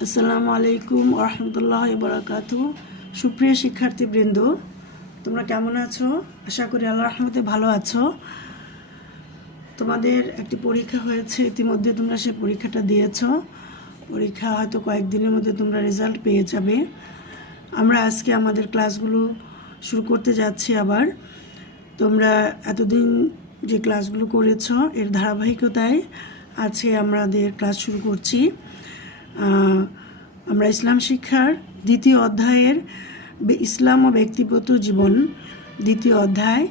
আসসালামু আলাইকুম ওরহমতুল্লাহি বারাকাতুহু। সুপ্রিয় শিক্ষার্থীবৃন্দ, তোমরা কেমন আছো? আশা করি আল্লাহর রহমতে ভালো আছো। তোমাদের একটি পরীক্ষা হয়েছে, ইতিমধ্যে তোমরা সেই পরীক্ষাটা দিয়েছো। পরীক্ষা হয়তো কয়েকদিনের মধ্যে তোমরা রেজাল্ট পেয়ে যাবে। আমরা আজকে আমাদের ক্লাসগুলো শুরু করতে যাচ্ছি আবার। তোমরা এতদিন যে ক্লাসগুলো করেছো এর ধারাবাহিকতায় আজকে আমাদের ক্লাস শুরু করছি। আমরা ইসলাম শিক্ষার দ্বিতীয় অধ্যায়ের ইসলাম ও ব্যক্তিগত জীবন দ্বিতীয় অধ্যায়,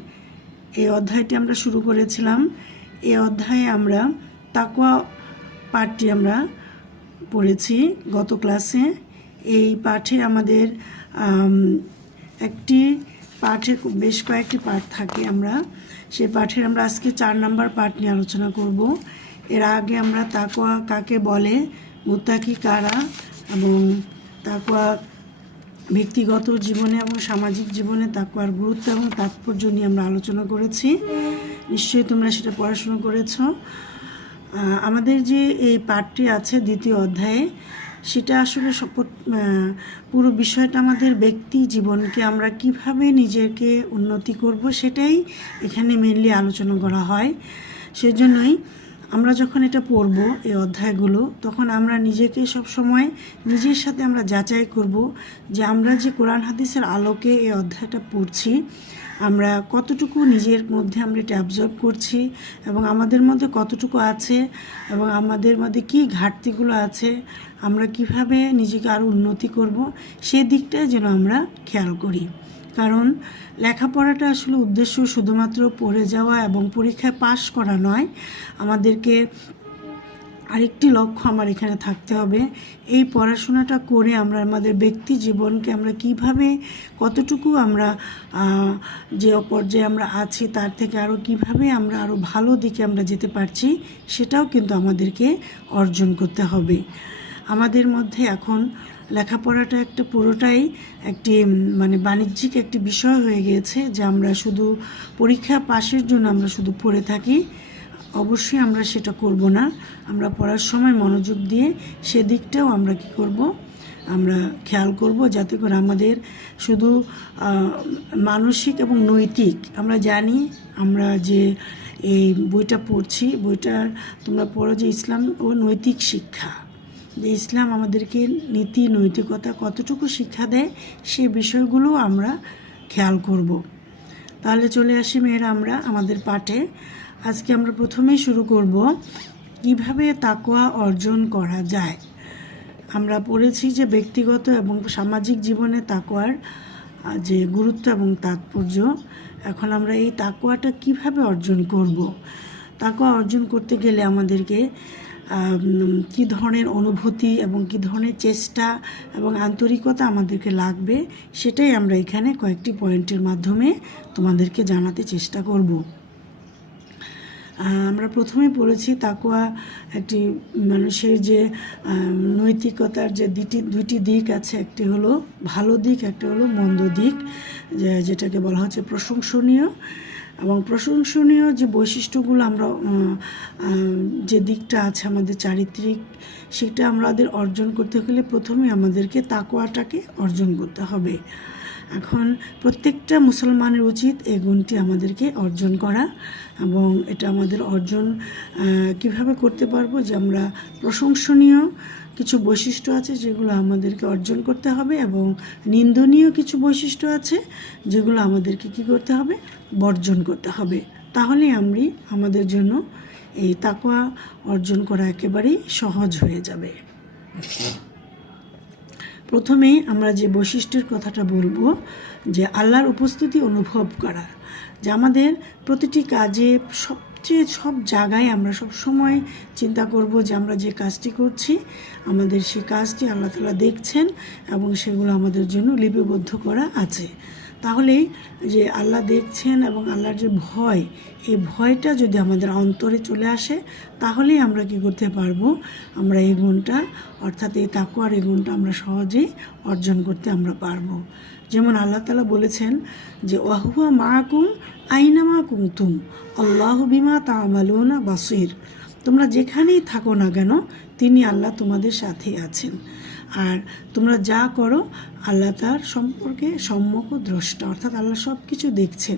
এই অধ্যায়টি আমরা শুরু করেছিলাম। এই অধ্যায়ে আমরা তাকওয়া পাঠটি আমরা পড়েছি গত ক্লাসে। এই পাঠে আমাদের একটি পাঠে বেশ কয়েকটি পাঠ থাকে। সেই পাঠের আমরা আজকে 4 নম্বর পাঠ নিয়ে আলোচনা করব। এর আগে আমরা তাকওয়া কাকে বলে, মুত্তাকি কারা, এবং তাকওয়া ব্যক্তিগত জীবনে এবং সামাজিক জীবনে তাকওয়ার গুরুত্ব এবং তাৎপর্য নিয়ে আমরা আলোচনা করেছি। নিশ্চয়ই তোমরা সেটা পড়াশোনা করেছো। আমাদের যে এই পাঠটি আছে দ্বিতীয় অধ্যায়ে, সেটা আসলে পুরো বিষয়টা আমাদের ব্যক্তি জীবনকে আমরা কিভাবে নিজেকে উন্নতি করব সেটাই এখানে মেনলি আলোচনা করা হয়। সেজন্যই আমরা যখন এটা পড়ব এই অধ্যায়গুলো, তখন আমরা নিজেকে সব সময় নিজের সাথে আমরা যাচাই করব যে আমরা যে কোরআন হাদিসের আলোকে এই অধ্যায়টা পড়ছি, আমরা কতটুকু নিজের মধ্যে আমরা এটা অ্যাবজর্ব করছি এবং আমাদের মধ্যে কতটুকু আছে এবং আমাদের মধ্যে কী ঘাটতিগুলো আছে, আমরা কিভাবে নিজেকে আরও উন্নতি করব সেই দিকটা যেন আমরা খেয়াল করি। কারণ লেখাপড়াটা আসলে উদ্দেশ্য শুধুমাত্র পড়ে যাওয়া এবং পরীক্ষায় পাশ করা নয়। আমাদেরকে আরেকটি লক্ষ্য আমার এখানে থাকতে হবে। এই পড়াশোনাটা করে আমরা আমাদের ব্যক্তি জীবনকে আমরা কিভাবে কতটুকু আমরা যে পর্যায়ে আমরা আছি তার থেকে আরও কিভাবে আমরা আরও ভালো দিকে আমরা যেতে পারছি, সেটাও কিন্তু আমাদেরকে অর্জন করতে হবে। আমাদের মধ্যে এখন লেখাপড়াটা একটা পুরোটাই একটি বাণিজ্যিক একটি বিষয় হয়ে গিয়েছে, যে আমরা শুধু পরীক্ষা পাশের জন্য আমরা শুধু পড়ে থাকি। অবশ্যই আমরা সেটা করব না। আমরা পড়ার সময় মনোযোগ দিয়ে সেদিকটাও আমরা কি করব, আমরা খেয়াল করব, যাতে করে আমাদের শুধু মানসিক এবং নৈতিক, আমরা জানি আমরা যে এই বইটা পড়ছি, বইটার তোমরা পড়ো যে ইসলাম ও নৈতিক শিক্ষা, যে ইসলাম আমাদেরকে নীতি নৈতিকতা কতটুকু শিক্ষা দেয়, সে বিষয়গুলো আমরা খেয়াল করব। তাহলে চলে আসি মেয়েরা আমরা আমাদের পাঠে। আজকে আমরা প্রথমেই শুরু করব কিভাবে তাকওয়া অর্জন করা যায়। আমরা পড়েছি যে ব্যক্তিগত এবং সামাজিক জীবনে তাকওয়ার যে গুরুত্ব এবং তাৎপর্য। এখন আমরা এই তাকওয়াটা কিভাবে অর্জন করব। তাকওয়া অর্জন করতে গেলে আমাদেরকে কী ধরনের অনুভূতি এবং কী ধরনের চেষ্টা এবং আন্তরিকতা আমাদেরকে লাগবে, সেটাই আমরা এখানে কয়েকটি পয়েন্টের মাধ্যমে তোমাদেরকে জানাতে চেষ্টা করব। আমরা প্রথমে পড়েছি তাকওয়া একটি মানুষের যে নৈতিকতার যে দুইটি দিক আছে, একটি হলো ভালো দিক, একটা হলো মন্দ দিক, যেটাকে বলা হচ্ছে প্রশংসনীয়। এবং প্রশংসনীয় যে বৈশিষ্ট্যগুলো আমরা যে দিকটা আছে আমাদের চারিত্রিক, সেটা আমাদের অর্জন করতে হলে প্রথমে আমাদেরকে তাকওয়াটাকে অর্জন করতে হবে। এখন প্রত্যেকটা মুসলমানের উচিত এই গুণটি আমাদেরকে অর্জন করা, এবং এটা আমাদের অর্জন কিভাবে করতে পারবো, যে আমরা প্রশংসনীয় কিছু বৈশিষ্ট্য আছে যেগুলো আমাদেরকে অর্জন করতে হবে, এবং নিন্দনীয় কিছু বৈশিষ্ট্য আছে যেগুলো আমাদেরকে কি করতে হবে, বর্জন করতে হবে। তাহলে আমাদের জন্য এই তাকওয়া অর্জন করা একেবারেই সহজ হয়ে যাবে। প্রথমেই আমরা যে বৈশিষ্ট্যের কথাটা বলবো, যে আল্লাহর উপস্থিতি অনুভব করা, যে আমাদের প্রতিটি কাজে সব জায়গায় আমরা সব সময় চিন্তা করব যে আমরা যে কাজটি করছি, আমাদের সেই কাজটি আল্লাহ তাআলা দেখছেন এবং সেগুলো আমাদের জন্য লিপিবদ্ধ করা আছে। তাহলে যে আল্লাহ দেখছেন এবং আল্লাহর যে ভয়, এই ভয়টা যদি আমাদের অন্তরে চলে আসে, তাহলেই আমরা কি করতে পারবো, আমরা এই গুণটা অর্থাৎ এই তাকওয়ার এই গুণটা আমরা সহজেই অর্জন করতে আমরা পারবো। যেমন আল্লাহ তাআলা বলেছেন যে ওয়াহুয়া মাআকুম আইনামা কুনতুম আল্লাহু বিমা তা'মালুনা বাসীর, তোমরা যেখানেই থাকো না কেন তিনি আল্লাহ তোমাদের সাথে আছেন। আর তোমরা যা করো আল্লাহ তার সম্পর্কে সম্যক দ্রষ্টা, অর্থাৎ আল্লাহ সব কিছু দেখছেন।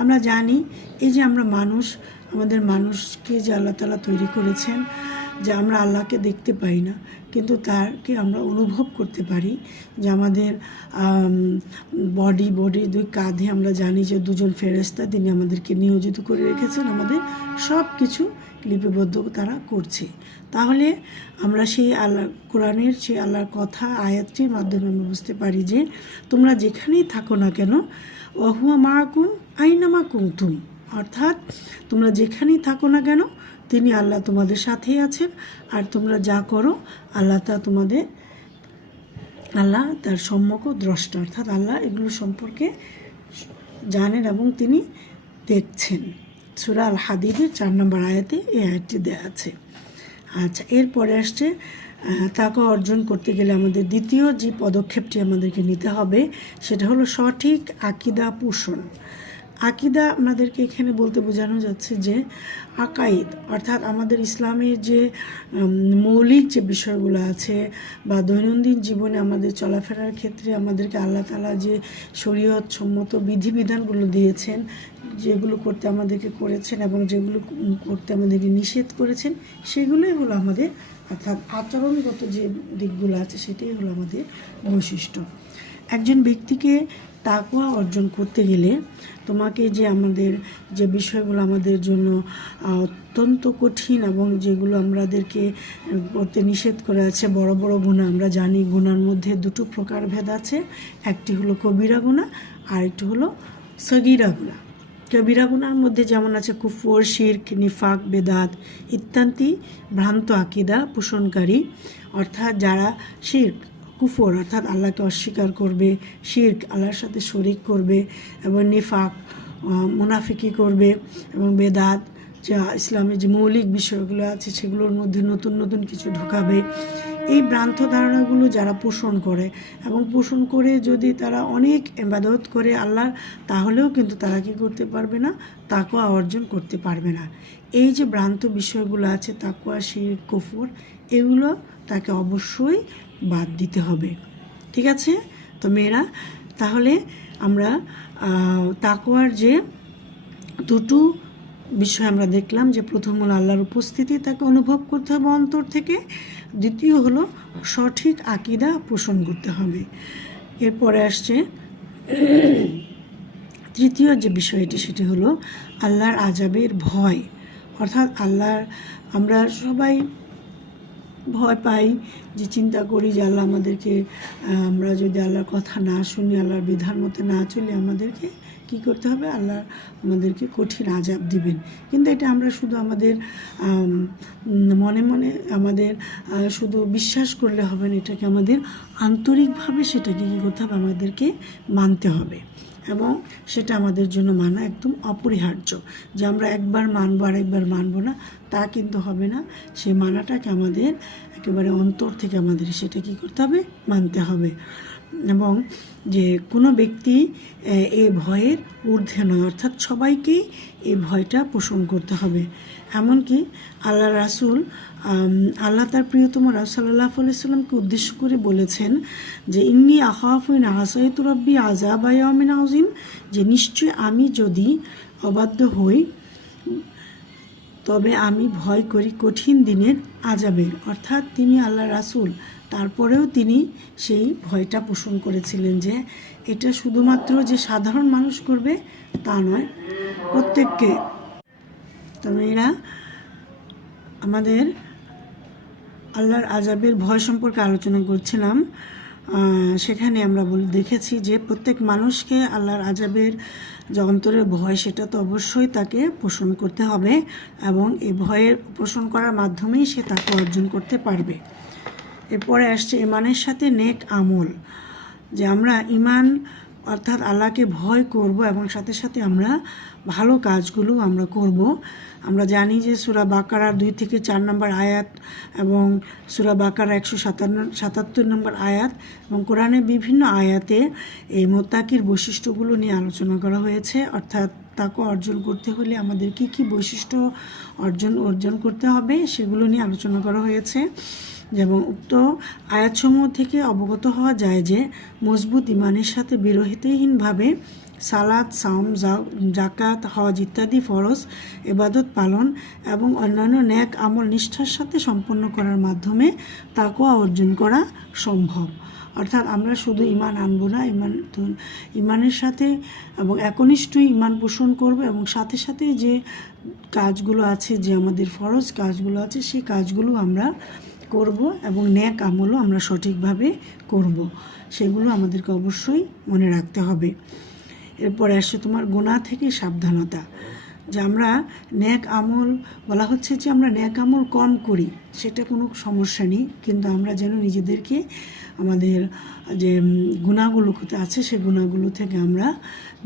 আমরা জানি এই যে আমরা মানুষ, আমাদের মানুষকে যে আল্লাহ তাআলা তৈরি করেছেন, যে আমরা আল্লাহকে দেখতে পাই না, কিন্তু তারকে আমরা অনুভব করতে পারি। যে আমাদের বডি দুই কাঁধে আমরা জানি যে দুজন ফেরেশতা তিনি আমাদেরকে নিয়োজিত করে রেখেছেন, আমাদের সব কিছু লিপিবদ্ধ তারা করছে। তাহলে আমরা সেই আল্লাহ কোরআনের সেই আল্লাহর কথা আয়াতটির মাধ্যমে আমরা বুঝতে পারি যে তোমরা যেখানেই থাকো না কেন ওয়াহুয়া মাআকুম আইনামা কুনতুম, অর্থাৎ তোমরা যেখানেই থাকো না কেন তিনি আল্লাহ তোমাদের সাথেই আছেন। আর তোমরা যা করো আল্লাহ তার সম্যক দ্রষ্টা, অর্থাৎ আল্লাহ এগুলো সম্পর্কে জানেন এবং তিনি দেখছেন। সূরা আল হাদীদের 4 নম্বর আয়াতে এই আয়াতটি দেওয়া আছে। আচ্ছা, এরপরে আসছে তাকওয়া অর্জন করতে গেলে আমাদের দ্বিতীয় যে পদক্ষেপটি আমাদেরকে নিতে হবে সেটা হলো সঠিক আকীদা পোষণ। আকীদা আমাদেরকে এখানে বলতে বোঝানো যাচ্ছে যে আকাইদ, অর্থাৎ আমাদের ইসলামের যে মৌলিক যে বিষয়গুলো আছে বা দৈনন্দিন জীবনে আমাদের চলাফেরার ক্ষেত্রে আমাদেরকে আল্লাহ তাআলা যে শরীয়ত সম্মত বিধিবিধানগুলো দিয়েছেন, যেগুলো করতে আমাদেরকে করেছেন এবং যেগুলো করতে আমাদেরকে নিষেধ করেছেন, সেগুলোই হলো আমাদের, অর্থাৎ আচরণগত যে দিকগুলো আছে সেটাই হলো আমাদের বৈশিষ্ট্য। একজন ব্যক্তিকে তাকওয়া অর্জন করতে গেলে তোমাকে যে আমাদের যে বিষয়গুলো আমাদের জন্য অত্যন্ত কঠিন এবং যেগুলো আমাদেরকে করতে নিষেধ করে আছে, বড় বড় গুনাহ, আমরা জানি গুনার মধ্যে দুটো প্রকারভেদ আছে, একটি হলো কবিরা গুনাহ আর একটি হলো সগীরা গুনাহ। কবিরা গুনার মধ্যে যেমন আছে কুফর, শিরক, নিফাক, বেদাত ইত্যাদি ভ্রান্ত আকীদা পোষণকারী, অর্থাৎ যারা শিরক কুফর অর্থাৎ আল্লাহকে অস্বীকার করবে, শিরক আল্লাহর সাথে শরিক করবে, এবং নিফাক মুনাফিকি করবে, এবং বেদাত যা ইসলামের যে মৌলিক বিষয়গুলো আছে সেগুলোর মধ্যে নতুন নতুন কিছু ঢোকাবে। এই ভ্রান্ত ধারণাগুলো যারা পোষণ করে এবং পোষণ করে যদি তারা অনেক ইবাদত করে আল্লাহর, তাহলেও কিন্তু তারা কি করতে পারবে না, তাকওয়া অর্জন করতে পারবে না। এই যে ভ্রান্ত বিষয়গুলো আছে তাকওয়া, শিরক, কুফর, এগুলো তাকে অবশ্যই বাদ দিতে হবে। ঠিক আছে? তো মেয়েরা, তাহলে আমরা তাকওয়ার যে দুটো বিষয় আমরা দেখলাম, যে প্রথম হলো আল্লাহর উপস্থিতি তাকে অনুভব করতে হবে অন্তর থেকে, দ্বিতীয় হলো সঠিক আকীদা পোষণ করতে হবে। এরপরে আসছে তৃতীয় যে বিষয়টি, সেটি হলো আল্লাহর আযাবের ভয়, অর্থাৎ আমরা সবাই ভয় পাই, যে চিন্তা করি যে আল্লাহ আমাদেরকে, আমরা যদি আল্লাহর কথা না শুনি, আল্লাহর বিধান মতো না চলি, আমাদেরকে কি করতে হবে, আল্লাহ আমাদেরকে কঠিন আযাব দিবেন। কিন্তু এটা আমরা শুধু আমাদের মনে মনে আমাদের শুধু বিশ্বাস করলে হবে না, এটাকে আমাদের আন্তরিকভাবে সেটাকে কী করতে হবে, আমাদেরকে মানতে হবে। এবং সেটা আমাদের জন্য মানা একদম অপরিহার্য, যে আমরা একবার মানবো আর একবার মানবো না, তা কিন্তু হবে না। সেই মানাটাকে আমাদের একেবারে অন্তর থেকে আমাদের সেটা কী করতে হবে, মানতে হবে। এবং যে কোনো ব্যক্তি এই ভয়ের ঊর্ধ্বে নয়, অর্থাৎ সবাইকেই এই ভয়টা পোষণ করতে হবে। এমনকি আল্লাহ রাসূল, আল্লাহ তার প্রিয়তম রাসূল সাল্লাল্লাহু আলাইহি সাল্লামকে উদ্দেশ্য করে বলেছেন যে ইন্নী আখাফু ইন আসাইতু রাব্বি আযাবা ইয়াউমিন আযীম, যে নিশ্চয় আমি যদি অবাধ্য হই তবে আমি ভয় করি কঠিন দিনের আযাবের। অর্থাৎ তিনি আল্লাহ রাসূল, তারপরেও তিনি সেই ভয়টা পোষণ করেছিলেন যে এটা শুধুমাত্র যে সাধারণ মানুষ করবে তা নয়, প্রত্যেককে। তো মেয়েরা, আমাদের আল্লাহর আযাবের ভয় সম্পর্কে আলোচনা করছিলাম। সেখানে আমরা দেখেছি যে প্রত্যেক মানুষকে আল্লাহর আযাবের যে অন্তরের ভয়, সেটা তো অবশ্যই তাকে পোষণ করতে হবে, এবং এই ভয়ের পোষণ করার মাধ্যমেই সে তাকে অর্জন করতে পারবে। এরপরে আসছে ইমানের সাথে নেক আমল, যে আমরা ইমান অর্থাৎ আল্লাহকে ভয় করব এবং সাথে সাথে আমরা ভালো কাজগুলো আমরা করব। আমরা জানি যে সূরা বাকারার 2 থেকে 4 নম্বর আয়াত এবং সূরা বাকারা 177 নম্বর আয়াত এবং কোরআনের বিভিন্ন আয়াতে এই মুত্তাকির বৈশিষ্ট্যগুলো নিয়ে আলোচনা করা হয়েছে। অর্থাৎ তাকওয়া অর্জন করতে হলে আমাদের কি কি বৈশিষ্ট্য অর্জন করতে হবে সেগুলো নিয়ে আলোচনা করা হয়েছে। যেমন উক্ত আয়াতসমূহ থেকে অবগত হওয়া যায় যে মজবুত ইমানের সাথে বিরতিহীনভাবে সালাত, সাওম, জাকাত, হজ ইত্যাদি ফরজ ইবাদত পালন এবং অন্যান্য নেক আমল নিষ্ঠার সাথে সম্পন্ন করার মাধ্যমে তাকওয়া অর্জন করা সম্ভব। অর্থাৎ আমরা শুধু ইমান আনবো না, ইমানের সাথে এবং একনিষ্ঠই ইমান পোষণ করব এবং সাথে সাথে যে কাজগুলো আছে, যে আমাদের ফরজ কাজগুলো আছে, সেই কাজগুলো আমরা করব এবং নেক আমলও আমরা সঠিকভাবে করব। সেগুলো আমাদেরকে অবশ্যই মনে রাখতে হবে। এরপরে আসছে তোমার গুনাহ থেকে সাবধানতা। যে আমরা নেক আমল, বলা হচ্ছে যে আমরা নেক আমল কম করি, সেটা কোনো সমস্যা নেই, কিন্তু আমরা যেন নিজেদেরকে আমাদের যে গুনাহগুলো আছে সেই গুনাহগুলো থেকে আমরা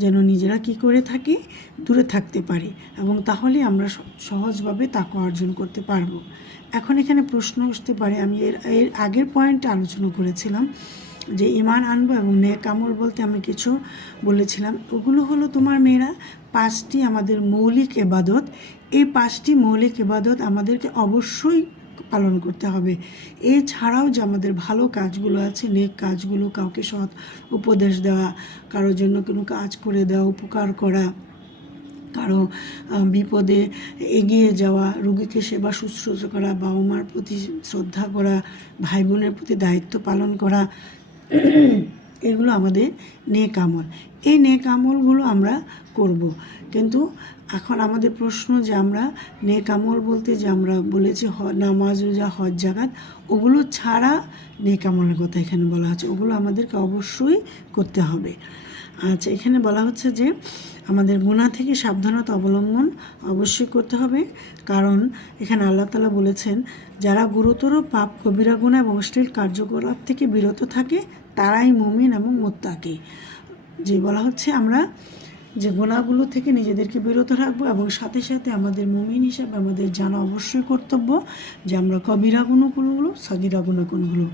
যেন নিজেরা কি করে থাকি, দূরে থাকতে পারি এবং তাহলে আমরা সহজভাবে তাকওয়া অর্জন করতে পারবো। এখন এখানে প্রশ্ন আসতে পারে, আমি এর আগের পয়েন্টে আলোচনা করেছিলাম যে ইমান আনবো এবং নেক আমল বলতে আমি কিছু বলেছিলাম, ওগুলো হলো তোমার মেয়েরা 5টি আমাদের মৌলিক ইবাদত। এই 5টি মৌলিক ইবাদত আমাদেরকে অবশ্যই পালন করতে হবে। এছাড়াও যে আমাদের ভালো কাজগুলো আছে, নেক কাজগুলো, কাউকে সৎ উপদেশ দেওয়া, কারোর জন্য কোনো কাজ করে দেওয়া, উপকার করা, কারো বিপদে এগিয়ে যাওয়া, রোগীকে সেবা শুশ্রূষা করা, বাবা মার প্রতি শ্রদ্ধা করা, ভাই বোনের প্রতি দায়িত্ব পালন করা, এগুলো আমাদের নেক আমল। এই নেক আমলগুলো আমরা করব। কিন্তু এখন আমাদের প্রশ্ন যে আমরা নেক আমল বলতে যে আমরা বলেছি নামাজ, রোজা, হজ, জাকাত, ওগুলো ছাড়া নেক আমলের কথা এখানে বলা হচ্ছে, ওগুলো আমাদেরকে অবশ্যই করতে হবে। আচ্ছা, এখানে বলা হচ্ছে যে আমাদের গুনাহ থেকে সাবধানতা অবলম্বন অবশ্যই করতে হবে, কারণ এখানে আল্লাহ তাআলা বলেছেন যারা গুরুতর পাপ, কবিরা গুনাহ এবং অশ্লীল কার্যকলাপ থেকে বিরত থাকে তারাই মুমিন এবং মুত্তাকি। যে বলা হচ্ছে আমরা যে গুনাহগুলো থেকে নিজেদেরকে বিরত রাখবো এবং সাথে সাথে আমাদের মুমিন হিসাবে আমাদের জানা অবশ্যই কর্তব্য যে আমরা কবিরা গুনাহগুলো, সগীরা গুনাহগুলো,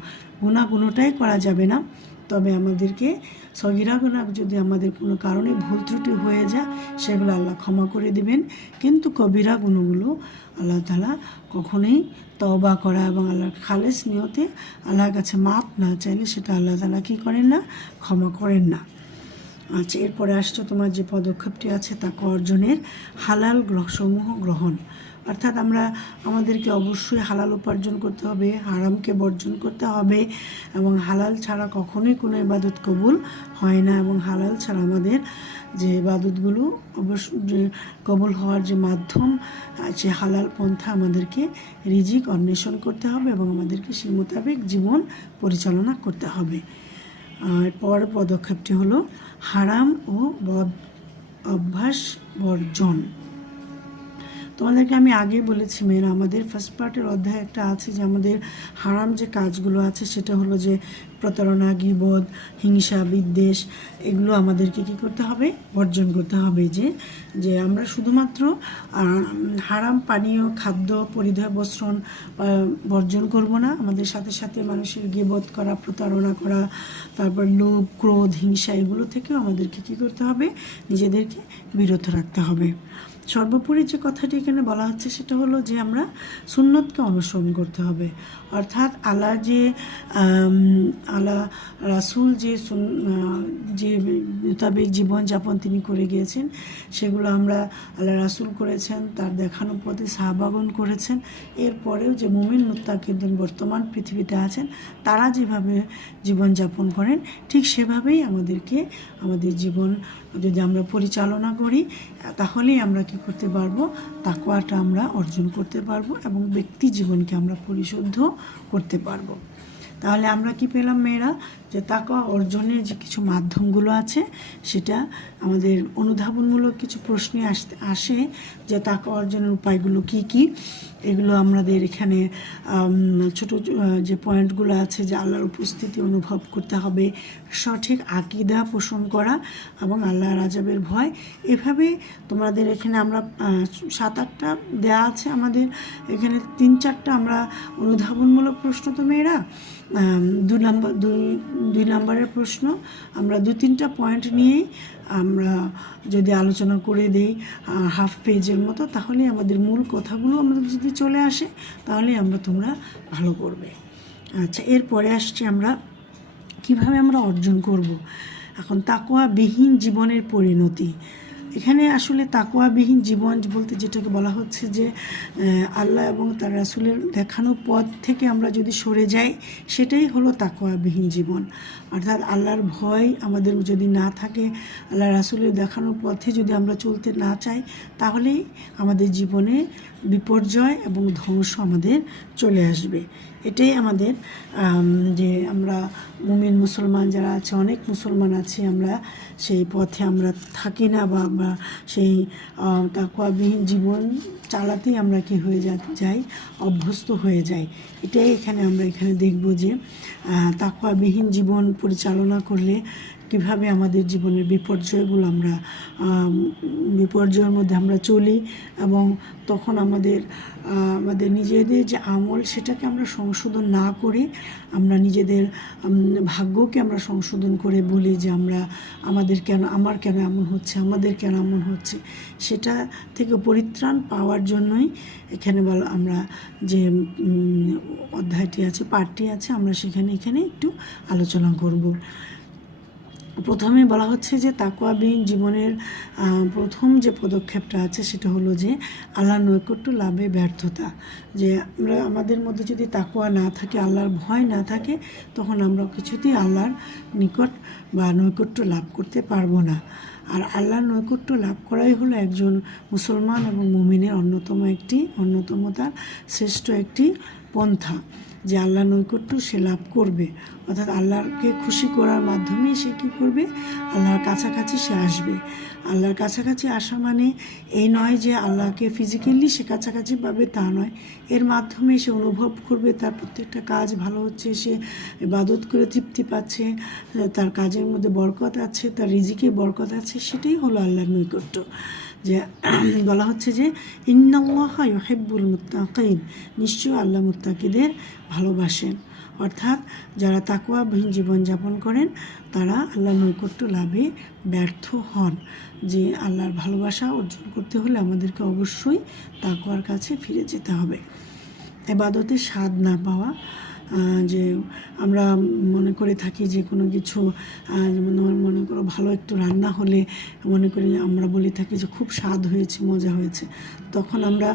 গুনাহ কোনোটাই করা যাবে না। তবে আমাদেরকে সগীরা গুনাহ যদি আমাদের কোনো কারণে ভুল ত্রুটি হয়ে যায় সেগুলো আল্লাহ ক্ষমা করে দিবেন, কিন্তু কবিরা গুনাহগুলো আল্লাহ তাআলা কখনোই তওবা করা এবং আল্লাহর খালেস নিয়তে আল্লাহর কাছে মাপ না চাইলে সেটা আল্লাহ তাআলা কী করেন না, ক্ষমা করেন না। আচ্ছা, এরপরে আসছে তোমার যে পদক্ষেপটি আছে তাকওয়া অর্জনের হালাল সমূহ গ্রহণ। অর্থাৎ আমাদেরকে অবশ্যই হালাল উপার্জন করতে হবে, হারামকে বর্জন করতে হবে এবং হালাল ছাড়া কখনোই কোনো ইবাদত কবুল হয় না এবং হালাল ছাড়া আমাদের যে ইবাদতগুলো অবশ্যই কবুল হওয়ার যে মাধ্যম আছে হালাল পন্থা, আমাদেরকে রিজিক অন্বেষণ করতে হবে এবং আমাদেরকে সেই মোতাবেক জীবন পরিচালনা করতে হবে। আর পরের পদক্ষেপটি হলো হারাম ও বদ অভ্যাস বর্জন। তোমাদেরকে আমি আগেই বলেছি মেয়েরা, আমাদের ফার্স্ট পার্টের অধ্যায় একটা আছে যে আমাদের হারাম যে কাজগুলো আছে সেটা হলো যে প্রতারণা, গীবত, হিংসা, বিদ্বেষ, এগুলো আমাদেরকে কী করতে হবে, বর্জন করতে হবে। যে আমরা শুধুমাত্র হারাম পানীয়, খাদ্য, পরিধেয়, বস্ত্রণ বর্জন করব না, আমাদের সাথে সাথে মানুষের গীবত করা, প্রতারণা করা, তারপর লোভ, ক্রোধ, হিংসা, এগুলো থেকেও আমাদেরকে কী করতে হবে, নিজেদেরকে বিরত রাখতে হবে। সর্বোপরি যে কথাটি এখানে বলা হচ্ছে সেটা হলো যে আমরা সুন্নতকে অনুসরণ করতে হবে। অর্থাৎ আল্লাহ রাসূল যে মোতাবেক জীবনযাপন তিনি করে গিয়েছেন সেগুলো আমরা আল্লাহ রাসূল করেছেন, তার দেখানো পথে সাহাবাগণ করেছেন। এরপরেও যে মুমিন মুত্তাকিন বর্তমান পৃথিবীতে আছেন তারা যেভাবে জীবনযাপন করেন ঠিক সেভাবেই আমাদেরকে আমাদের জীবন যদি আমরা পরিচালনা করি তাহলেই আমরা কি করতে পারবো, তাকওয়াটা আমরা অর্জন করতে পারবো এবং ব্যক্তি জীবনকে আমরা পরিশুদ্ধ করতে পারবো। তাহলে আমরা কি পেলাম মেয়েরা, যে তাকওয়া অর্জনের যে কিছু মাধ্যমগুলো আছে সেটা আমাদের অনুধাবনমূলক কিছু প্রশ্নে আসে যে তাকওয়া অর্জনের উপায়গুলো কি কি। এগুলো আমাদের এখানে ছোট যে পয়েন্টগুলো আছে, যে আল্লাহর উপস্থিতি অনুভব করতে হবে, সঠিক আকীদা পোষণ করা এবং আল্লাহর আযাবের ভয়। এভাবে তোমাদের এখানে আমরা 7-8টা দেয়া আছে, আমাদের এখানে 3-4টা আমরা অনুধাবনমূলক প্রশ্ন তো মেয়েরা, 2 নম্বরের প্রশ্ন আমরা 2-3টা পয়েন্ট নিয়েই আমরা যদি আলোচনা করে দেই হাফ পেজের মতো, তাহলে আমাদের মূল কথাগুলো আমাদের যদি চলে আসে তাহলে তোমরা ভালো করবে। আচ্ছা, এরপরে আসছি আমরা কিভাবে আমরা অর্জন করব। এখন তাকওয়াবিহীন জীবনের পরিণতি। এখানে আসলে তাকওয়াবিহীন জীবন বলতে যেটাকে বলা হচ্ছে যে আল্লাহ এবং তার রাসূলের দেখানো পথ থেকে আমরা যদি সরে যাই, সেটাই হলো তাকওয়াবিহীন জীবন। অর্থাৎ আল্লাহর ভয় আমাদের যদি না থাকে, আল্লাহ রাসূলের দেখানো পথে যদি আমরা চলতে না চাই, তাহলেই আমাদের জীবনে বিপর্যয় এবং ধ্বংস আমাদের চলে আসবে। এটাই আমাদের যে আমরা মুমিন মুসলমান যারা আছে, অনেক মুসলমান আছে, আমরা সেই পথে আমরা থাকি না বা আমরা সেই তাকওয়াবিহীন জীবন চালাতেই আমরা কি হয়ে যাই, অভ্যস্ত হয়ে যাই। এটাই আমরা এখানে দেখব যে তাকওয়াবিহীন জীবন পরিচালনা করলে কিভাবে আমাদের জীবনের বিপর্যয়ের মধ্যে আমরা চলি, এবং তখন আমাদের নিজেদের যে আমল সেটাকে আমরা সংশোধন না করে আমরা নিজেদের ভাগ্যকে আমরা সংশোধন করে বলি যে আমার কেন এমন হচ্ছে, সেটা থেকে পরিত্রাণ পাওয়ার জন্যই এখানে আমরা যে অধ্যায়টি আছে, পাঠটি আছে, আমরা এখানে একটু আলোচনা করব। প্রথমে বলা হচ্ছে যে তাকওয়াবিহীন জীবনের প্রথম যে পদক্ষেপটা আছে সেটা হলো যে আল্লাহর নৈকট্য লাভে ব্যর্থতা। যে আমাদের মধ্যে যদি তাকওয়া না থাকে, আল্লাহর ভয় না থাকে, তখন আমরা কিছুতেই আল্লাহর নিকট বা নৈকট্য লাভ করতে পারবো না। আর আল্লাহর নৈকট্য লাভ করাই হলো একজন মুসলমান এবং মুমিনের অন্যতম তার শ্রেষ্ঠ একটি পন্থা, যে আল্লাহর নৈকট্য সে লাভ করবে। অর্থাৎ আল্লাহকে খুশি করার মাধ্যমেই সে কী করবে, আল্লাহর কাছাকাছি সে আসবে। আল্লাহর কাছাকাছি আসা মানে এই নয় যে আল্লাহকে ফিজিক্যালি সে কাছাকাছি পাবে, তা নয়। এর মাধ্যমে সে অনুভব করবে তার প্রত্যেকটা কাজ ভালো হচ্ছে, সে ইবাদত করে তৃপ্তি পাচ্ছে, তার কাজের মধ্যে বরকত আছে, তার রিজিকে বরকত আছে। সেটাই হলো আল্লাহর নৈকট্য। যে বলা হচ্ছে যে ইন্নাল্লাহা ইউহিব্বুল মুত্তাকিন, নিশ্চয় আল্লাহ মুত্তাকিদের ভালোবাসেন। অর্থাৎ যারা তাকওয়াবিহীন জীবনযাপন করেন তারা আল্লাহর নৈকট্য লাভে ব্যর্থ হন। যে আল্লাহর ভালোবাসা অর্জন করতে হলে আমাদেরকে অবশ্যই তাকওয়ার কাছে ফিরে যেতে হবে। ইবাদতের স্বাদ না পাওয়া, যে আমরা মনে করে থাকি যে কোনো কিছু, মনে করো ভালো একটু রান্না হলে আমরা বলে থাকি যে খুব স্বাদ হয়েছে, মজা হয়েছে। তখন আমরা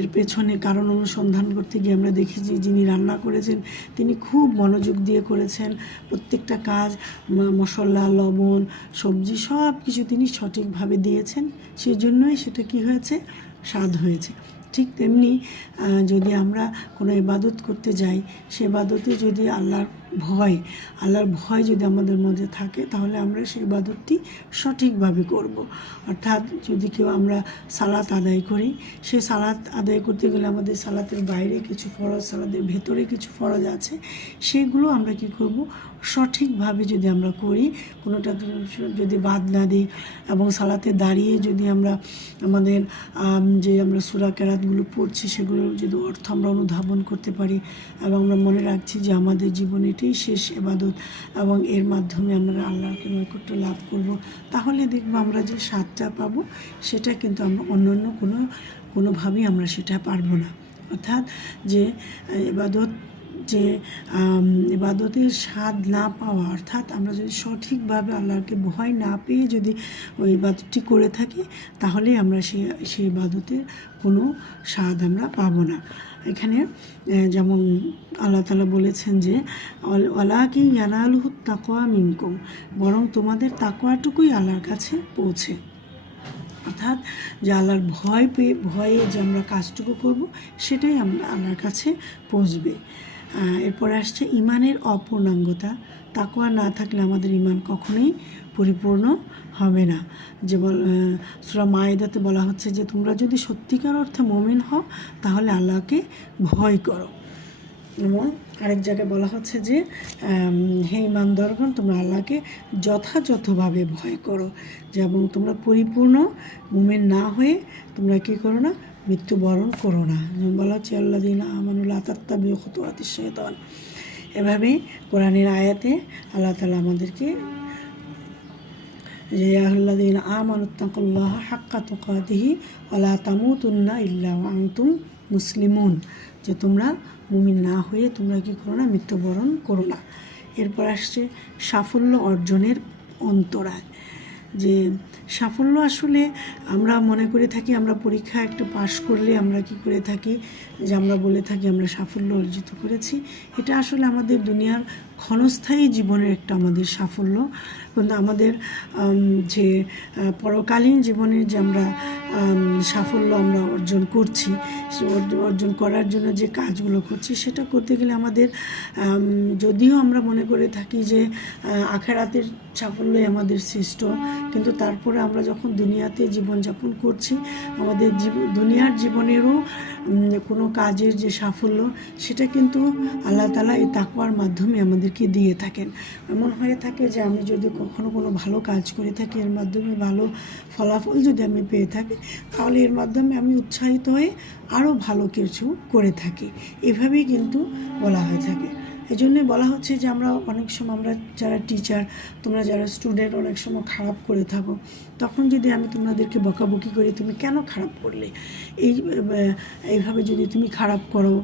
এর পেছনে কারণ অনুসন্ধান করতে গিয়ে আমরা দেখি যে যিনি রান্না করেছেন তিনি খুব মনোযোগ দিয়ে করেছেন, প্রত্যেকটা কাজ, মশলা, লবণ, সবজি সব কিছু তিনি সঠিকভাবে দিয়েছেন, সেই জন্যই সেটা কি হয়েছে, স্বাদ হয়েছে। ঠিক তেমনি যদি আমরা কোনো ইবাদত করতে যাই, সে ইবাদতে যদি আল্লাহর ভয় যদি আমাদের মধ্যে থাকে, তাহলে আমরা সেই ইবাদতটি সঠিকভাবে করব। অর্থাৎ যদি আমরা সালাত আদায় করি, সে সালাত আদায় করতে গেলে আমাদের সালাতের বাইরে কিছু ফরজ, সালাতের ভেতরে কিছু ফরজ আছে, সেগুলো আমরা কি করব, সঠিকভাবে যদি আমরা করি, কোনোটা যদি বাদ না দিই, এবং সালাতে দাঁড়িয়ে যদি আমরা আমাদের যে আমরা সূরা কেরাতগুলো পড়ছি সেগুলোর যদি অর্থ আমরা অনুধাবন করতে পারি, এবং আমরা মনে রাখছি যে আমাদের জীবনে এটাই শেষ ইবাদত এবং এর মাধ্যমে আমরা আল্লাহকে নৈকট্য লাভ করব, তাহলে দেখব আমরা যে স্বাদটা পাবো সেটা কিন্তু আমরা অন্যান্য কোনোভাবেই আমরা সেটা পারবো না। অর্থাৎ যে ইবাদতের স্বাদ না পাওয়া, অর্থাৎ আমরা যদি সঠিকভাবে আল্লাহকে ভয় না পেয়ে যদি ওই ইবাদতটি করে থাকি, তাহলে আমরা সেই ইবাদতের কোনো স্বাদ আমরা পাবো না। এখানে যেমন আল্লাহ তাআলা বলেছেন যে ওয়ালাকিন ইয়ানালুহুত তাকওয়া মিনকুম, বরং তোমাদের তাকওয়াটুকুই আল্লাহর কাছে পৌঁছে। অর্থাৎ যে আল্লাহর ভয়ে যে আমরা কাজটুকু করব সেটাই আমরা আল্লাহর কাছে পৌঁছবে। এরপরে আসছে ইমানের অপূর্ণাঙ্গতা। তাকওয়া না থাকলে আমাদের ইমান কখনোই পরিপূর্ণ হবে না। যে সূরা মায়েদাতে বলা হচ্ছে যে তোমরা যদি সত্যিকার অর্থে মুমিন হও তাহলে আল্লাহকে ভয় করো। এবং আরেক জায়গায় বলা হচ্ছে যে হে ইমানদারগণ তোমরা আল্লাহকে যথাযথভাবে ভয় করো, যে এবং তোমরা পরিপূর্ণ মুমিন না হয়ে তোমরা কী করো না, মৃত্যুবরণ করো না। বলা হচ্ছে আল্লাযীনা আমানু লা তাত্তাবিউ খুতুওয়াতিশ শাইতান। এভাবে কোরআনের আয়াতে আল্লাহ তাআলা আমাদেরকে যে ইয়া আইয়ুহাল্লাযীনা আমানুত্তাকুল্লাহা হাক্কা তুকাতিহি ওয়া লা তামুতুন্না ইল্লা ওয়া আনতুম মুসলিমুন, যে তোমরা মুমিন না হয়ে তোমরা কি করো না, মৃত্যুবরণ করো না। এরপর আসছে সাফল্য অর্জনের অন্তরায়। যে সাফল্য আসলে আমরা মনে করে থাকি আমরা পরীক্ষা একটা পাশ করলে আমরা কি করে থাকি, যে আমরা বলে থাকি আমরা সাফল্য অর্জিত করেছি। এটা আসলে আমাদের দুনিয়ার ক্ষণস্থায়ী জীবনের একটা আমাদের সাফল্য, কিন্তু আমাদের যে পরকালীন জীবনের যে আমরা সাফল্য আমরা অর্জন করছি, অর্জন করার জন্য যে কাজগুলো করছি সেটা করতে গেলে আমাদের যদিও আমরা মনে করে থাকি যে আখিরাতের সাফল্যই আমাদের শ্রেষ্ঠ, কিন্তু তারপরে আমরা যখন দুনিয়াতে জীবনযাপন করছি আমাদের দুনিয়ার জীবনেরও কোনো কাজের যে সাফল্য সেটা কিন্তু আল্লাহ তাআলা এই তাকওয়ার মাধ্যমে আমাদেরকে দিয়ে থাকেন। এমন হয়ে থাকে যে আমি যদি কখনো কোনো ভালো কাজ করে থাকি, এর মাধ্যমে ভালো ফলাফল যদি আমি পেয়ে থাকি, তাহলে এর মাধ্যমে আমি উৎসাহিত হয়ে আরও ভালো কিছু করে থাকি। এভাবেই কিন্তু বলা হয়ে থাকে। এই জন্যে বলা হচ্ছে যে আমরা অনেক সময় আমরা যারা টিচার, তোমরা যারা স্টুডেন্ট অনেক সময় খারাপ করে থাকো, তখন যদি আমি তোমাদেরকে বকাবকি করি তুমি কেন খারাপ করলে, এইভাবে যদি তুমি খারাপ করো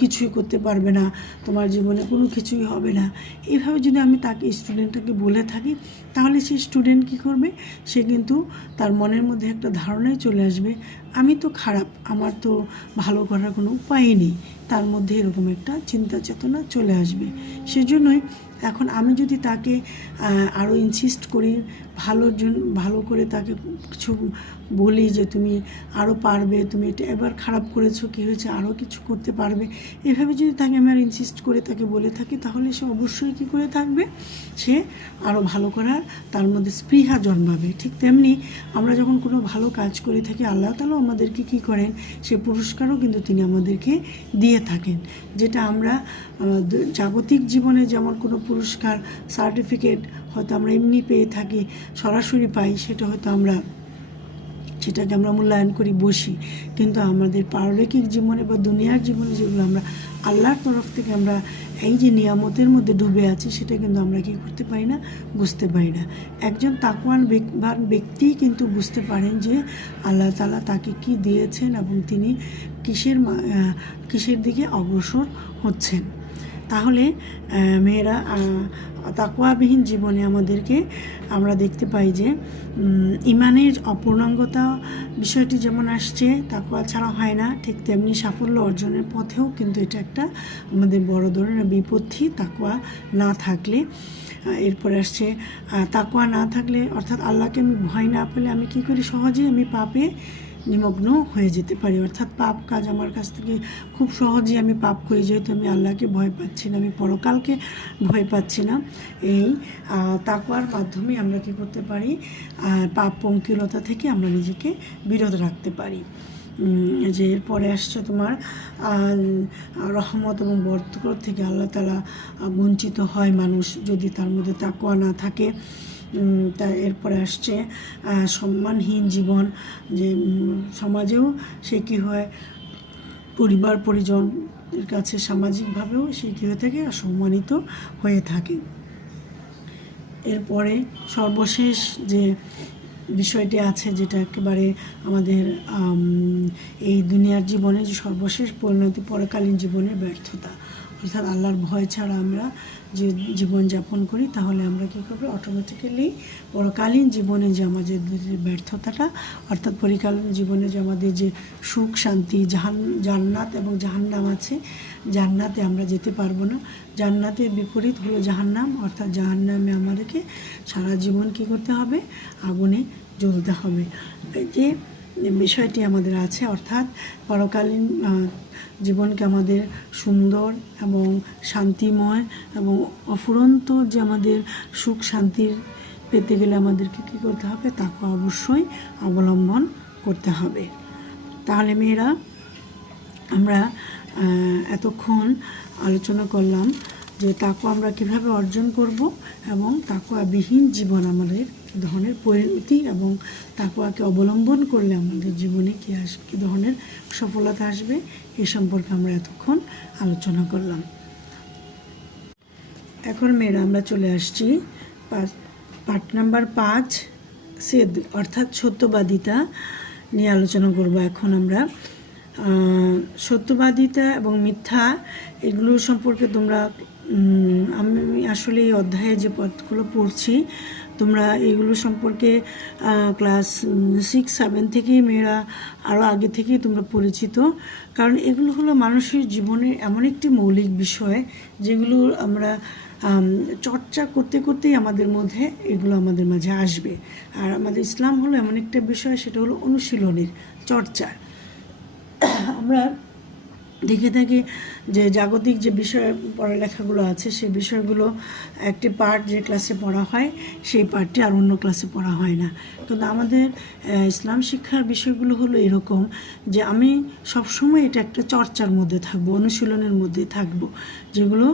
কিছুই করতে পারবে না, তোমার জীবনে কোনো কিছুই হবে না, এইভাবে যদি আমি তাকে স্টুডেন্টটাকে বলে থাকি, তাহলে সেই স্টুডেন্ট কী করবে, সে কিন্তু তার মনের মধ্যে একটা ধারণাই চলে আসবে আমি তো খারাপ, আমার তো ভালো করার কোনো উপায়ই নেই, তার মধ্যে এরকম একটা চিন্তা চেতনা চলে আসবে। সেজন্যই এখন আমি যদি তাকে আরও ইনসিস্ট করি, ভালো করে তাকে কিছু বলি যে তুমি আরও পারবে, তুমি এটা এবার খারাপ করেছো, কী হয়েছে, আরও কিছু করতে পারবে, এভাবে যদি তাকে আমি আর ইনসিস্ট করে তাকে বলে থাকি, তাহলে সে অবশ্যই কী করে থাকবে, সে আরও ভালো করার তার মধ্যে স্পৃহা জন্মাবে। ঠিক তেমনি আমরা যখন কোনো ভালো কাজ করে থাকি আল্লাহ তাআলা আমাদেরকে কী করেন, সে পুরস্কারও কিন্তু তিনি আমাদেরকে দিয়ে থাকেন। যেটা আমরা জাগতিক জীবনে যেমন কোনো পুরস্কার সার্টিফিকেট হয়তো আমরা এমনি পেয়ে থাকি, সরাসরি পাই, সেটাকে আমরা মূল্যায়ন করি বসি, কিন্তু আমাদের পারলৌকিক জীবনে বা দুনিয়ার জীবনে যেগুলো আমরা আল্লাহর তরফ থেকে আমরা এই যে নিয়ামতের মধ্যে ডুবে আছি, সেটা কিন্তু আমরা কী করতে পারি না, বুঝতে পারি না। একজন তাকওয়ান ব্যক্তি কিন্তু বুঝতে পারেন যে আল্লাহ তাআলা তাকে কি দিয়েছেন এবং তিনি কিসের দিকে অগ্রসর হচ্ছেন। তাহলে মেয়েরা তাকওয়াবিহীন জীবনে আমাদেরকে আমরা দেখতে পাই যে ইমানের অপূর্ণাঙ্গতা বিষয়টি যেমন আসছে, তাকওয়া ছাড়া হয় না, ঠিক তেমনি সাফল্য অর্জনের পথেও কিন্তু এটা একটা আমাদের বড় ধরনের বিপত্তি, তাকওয়া না থাকলে। এরপরে আসছে তাকওয়া না থাকলে, অর্থাৎ আল্লাহকে আমি ভয় না পেলে আমি কী করি, সহজেই আমি পাপে নিমগ্ন হয়ে যেতে পারি, অর্থাৎ পাপ কাজ আমার কাছ থেকে খুব সহজেই আমি পাপ করি, যেহেতু আমি আল্লাহকে ভয় পাচ্ছি না, আমি পরকালকে ভয় পাচ্ছি না। এই তাকওয়ার মাধ্যমে আমরা কী করতে পারি, পাপ পঙ্কিলতা থেকে আমরা নিজেকে বিরত রাখতে পারি। যে এরপরে আসছে তোমার রহমত এবং বরকত থেকে আল্লাহ তাআলা বঞ্চিত হয় মানুষ যদি তার মধ্যে তাকওয়া না থাকে। তা এরপরে আসছে সম্মানহীন জীবন, যে সমাজেও সে কী হয়, পরিবার পরিজনের কাছে সামাজিকভাবেও সে কী হয়ে থাকে, অসম্মানিত হয়ে থাকে। এরপরে সর্বশেষ যে বিষয়টি আছে, যেটা একেবারে আমাদের এই দুনিয়ার জীবনে যে সর্বশেষ পরিণতি, পরকালীন জীবনের ব্যর্থতা, অর্থাৎ আল্লাহর ভয় ছাড়া আমরা যে জীবনযাপন করি, তাহলে আমরা কী করবো, অটোমেটিক্যালি পরকালীন জীবনে যে আমাদের ব্যর্থতাটা, অর্থাৎ পরকালীন জীবনে যে আমাদের যে সুখ শান্তি, জান্নাত এবং জাহান্নাম আছে, জান্নাতে আমরা যেতে পারবো না, জান্নাতের বিপরীত হলো জাহান্নাম, অর্থাৎ জাহান্নামে আমাদেরকে সারা জীবন কী করতে হবে, আগুনে জ্বলতে হবে। এই যে বিষয়টি আমাদের আছে, অর্থাৎ পরকালীন জীবনকে আমাদের সুন্দর এবং শান্তিময় এবং অফুরন্ত যে আমাদের সুখ শান্তির পেতে গেলে আমাদেরকে কী করতে হবে, তাকে অবশ্যই অবলম্বন করতে হবে। তাহলে মেয়েরা, আমরা এতক্ষণ আলোচনা করলাম যে তাকওয়া আমরা কীভাবে অর্জন করব এবং তাকওয়াবিহীন জীবন আমাদের কী ধরনের পরিণতি এবং তাকওয়াকে অবলম্বন করলে আমাদের জীবনে কী ধরনের সফলতা আসবে, এ সম্পর্কে আমরা এতক্ষণ আলোচনা করলাম। এখন মেয়েরা আমরা চলে আসছি পার্ট নাম্বার 5 সেদ, অর্থাৎ সত্যবাদিতা নিয়ে আলোচনা করব। এখন আমরা সত্যবাদিতা এবং মিথ্যা এগুলো সম্পর্কে তোমরা, আমি আসলে এই অধ্যায়ে যে পদগুলো পড়ছি, তোমরা এগুলো সম্পর্কে ক্লাস 6-7 থেকেই মেয়েরা আরও আগে থেকেই তোমরা পরিচিত, কারণ এগুলো হলো মানুষের জীবনে এমন একটি মৌলিক বিষয় যেগুলো আমরা চর্চা করতে করতেই আমাদের মধ্যে এগুলো আমাদের মাঝে আসবে। আর আমাদের ইসলাম হলো এমন একটা বিষয়, সেটা হলো অনুশীলনের চর্চা। আমরা দেখে থাকি যে জাগতিক যে বিষয় পড়ালেখাগুলো আছে, সেই বিষয়গুলো একটি পার্ট যে ক্লাসে পড়া হয় সেই পার্টটি আর অন্য ক্লাসে পড়া হয় না। কিন্তু আমাদের ইসলাম শিক্ষার বিষয়গুলো হলো এরকম যে আমি সবসময় এটা একটা চর্চার মধ্যে থাকবো, অনুশীলনের মধ্যে থাকবো, যেগুলো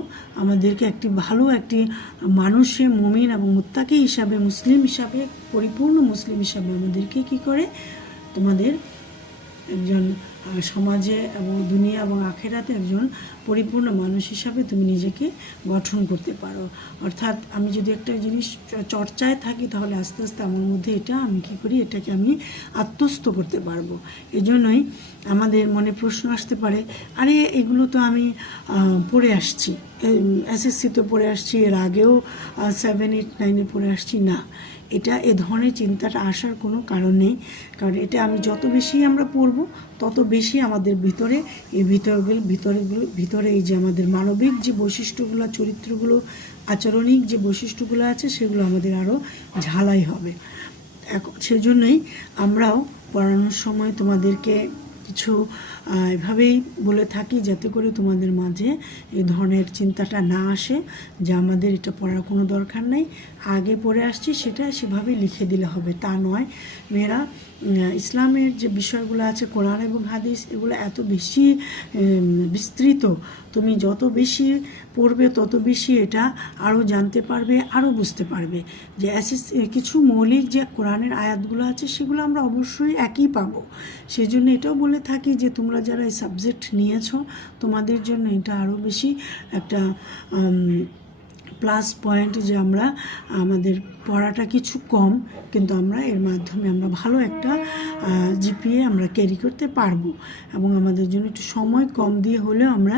আমাদেরকে একটি ভালো একটি মানুষে মুমিন এবং মুত্তাকি হিসাবে, মুসলিম হিসাবে, পরিপূর্ণ মুসলিম হিসাবে আমাদেরকে কী করে তোমাদের একজন সমাজে এবং দুনিয়া এবং আখেরাতে একজন পরিপূর্ণ মানুষ হিসাবে তুমি নিজেকে গঠন করতে পারো। অর্থাৎ আমি যদি একটা জিনিস চর্চায় থাকি, তাহলে আস্তে আস্তে আমার মধ্যে এটা আমি কী করি, এটাকে আমি আত্মস্থ করতে পারবো। এই জন্যই আমাদের মনে প্রশ্ন আসতে পারে, আরে এগুলো তো আমি পড়ে আসছি, এসএসসি তো পড়ে আসছি, এর আগেও 7, 8, 9 পড়ে আসছি। না, এটা এ ধরনের চিন্তাটা আসার কোনো কারণ নেই, কারণ এটা আমি যত বেশি আমরা পড়ব তত বেশি আমাদের ভিতরে এই ভিতরে এই যে আমাদের মানবিক যে বৈশিষ্ট্যগুলো, চরিত্রগুলো, আচরণিক যে বৈশিষ্ট্যগুলো আছে, সেগুলো আমাদের আরও ঝালাই হবে। সেজন্যই আমরাও পড়ানোর সময় তোমাদেরকে কিছু এভাবেই বলে থাকি, যাতে করে তোমাদের মাঝে এই ধরনের চিন্তাটা না আসে যে আমাদের এটা পড়ার কোনো দরকার নেই, আগে পড়ে আসছি সেটা সেভাবেই লিখে দিলে হবে, তা নয়। মেয়েরা, ইসলামের যে বিষয়গুলো আছে, কোরআন এবং হাদিস, এগুলো এত বেশি বিস্তৃত, তুমি যত বেশি পড়বে তত বেশি এটা আরও জানতে পারবে, আরও বুঝতে পারবে। যে কিছু মৌলিক যে কোরআনের আয়াতগুলো আছে, সেগুলো আমরা অবশ্যই একই পাবো। সেই জন্য এটাও বলে থাকি যে তোমরা যারা এই সাবজেক্ট নিয়েছো, তোমাদের জন্য এটা আরও বেশি একটা প্লাস পয়েন্ট, যে আমরা আমাদের পড়াটা কিছু কম, কিন্তু আমরা এর মাধ্যমে আমরা ভালো একটা জিপিএ আমরা ক্যারি করতে পারবো, এবং আমাদের জন্য একটু সময় কম দিয়ে হলেও আমরা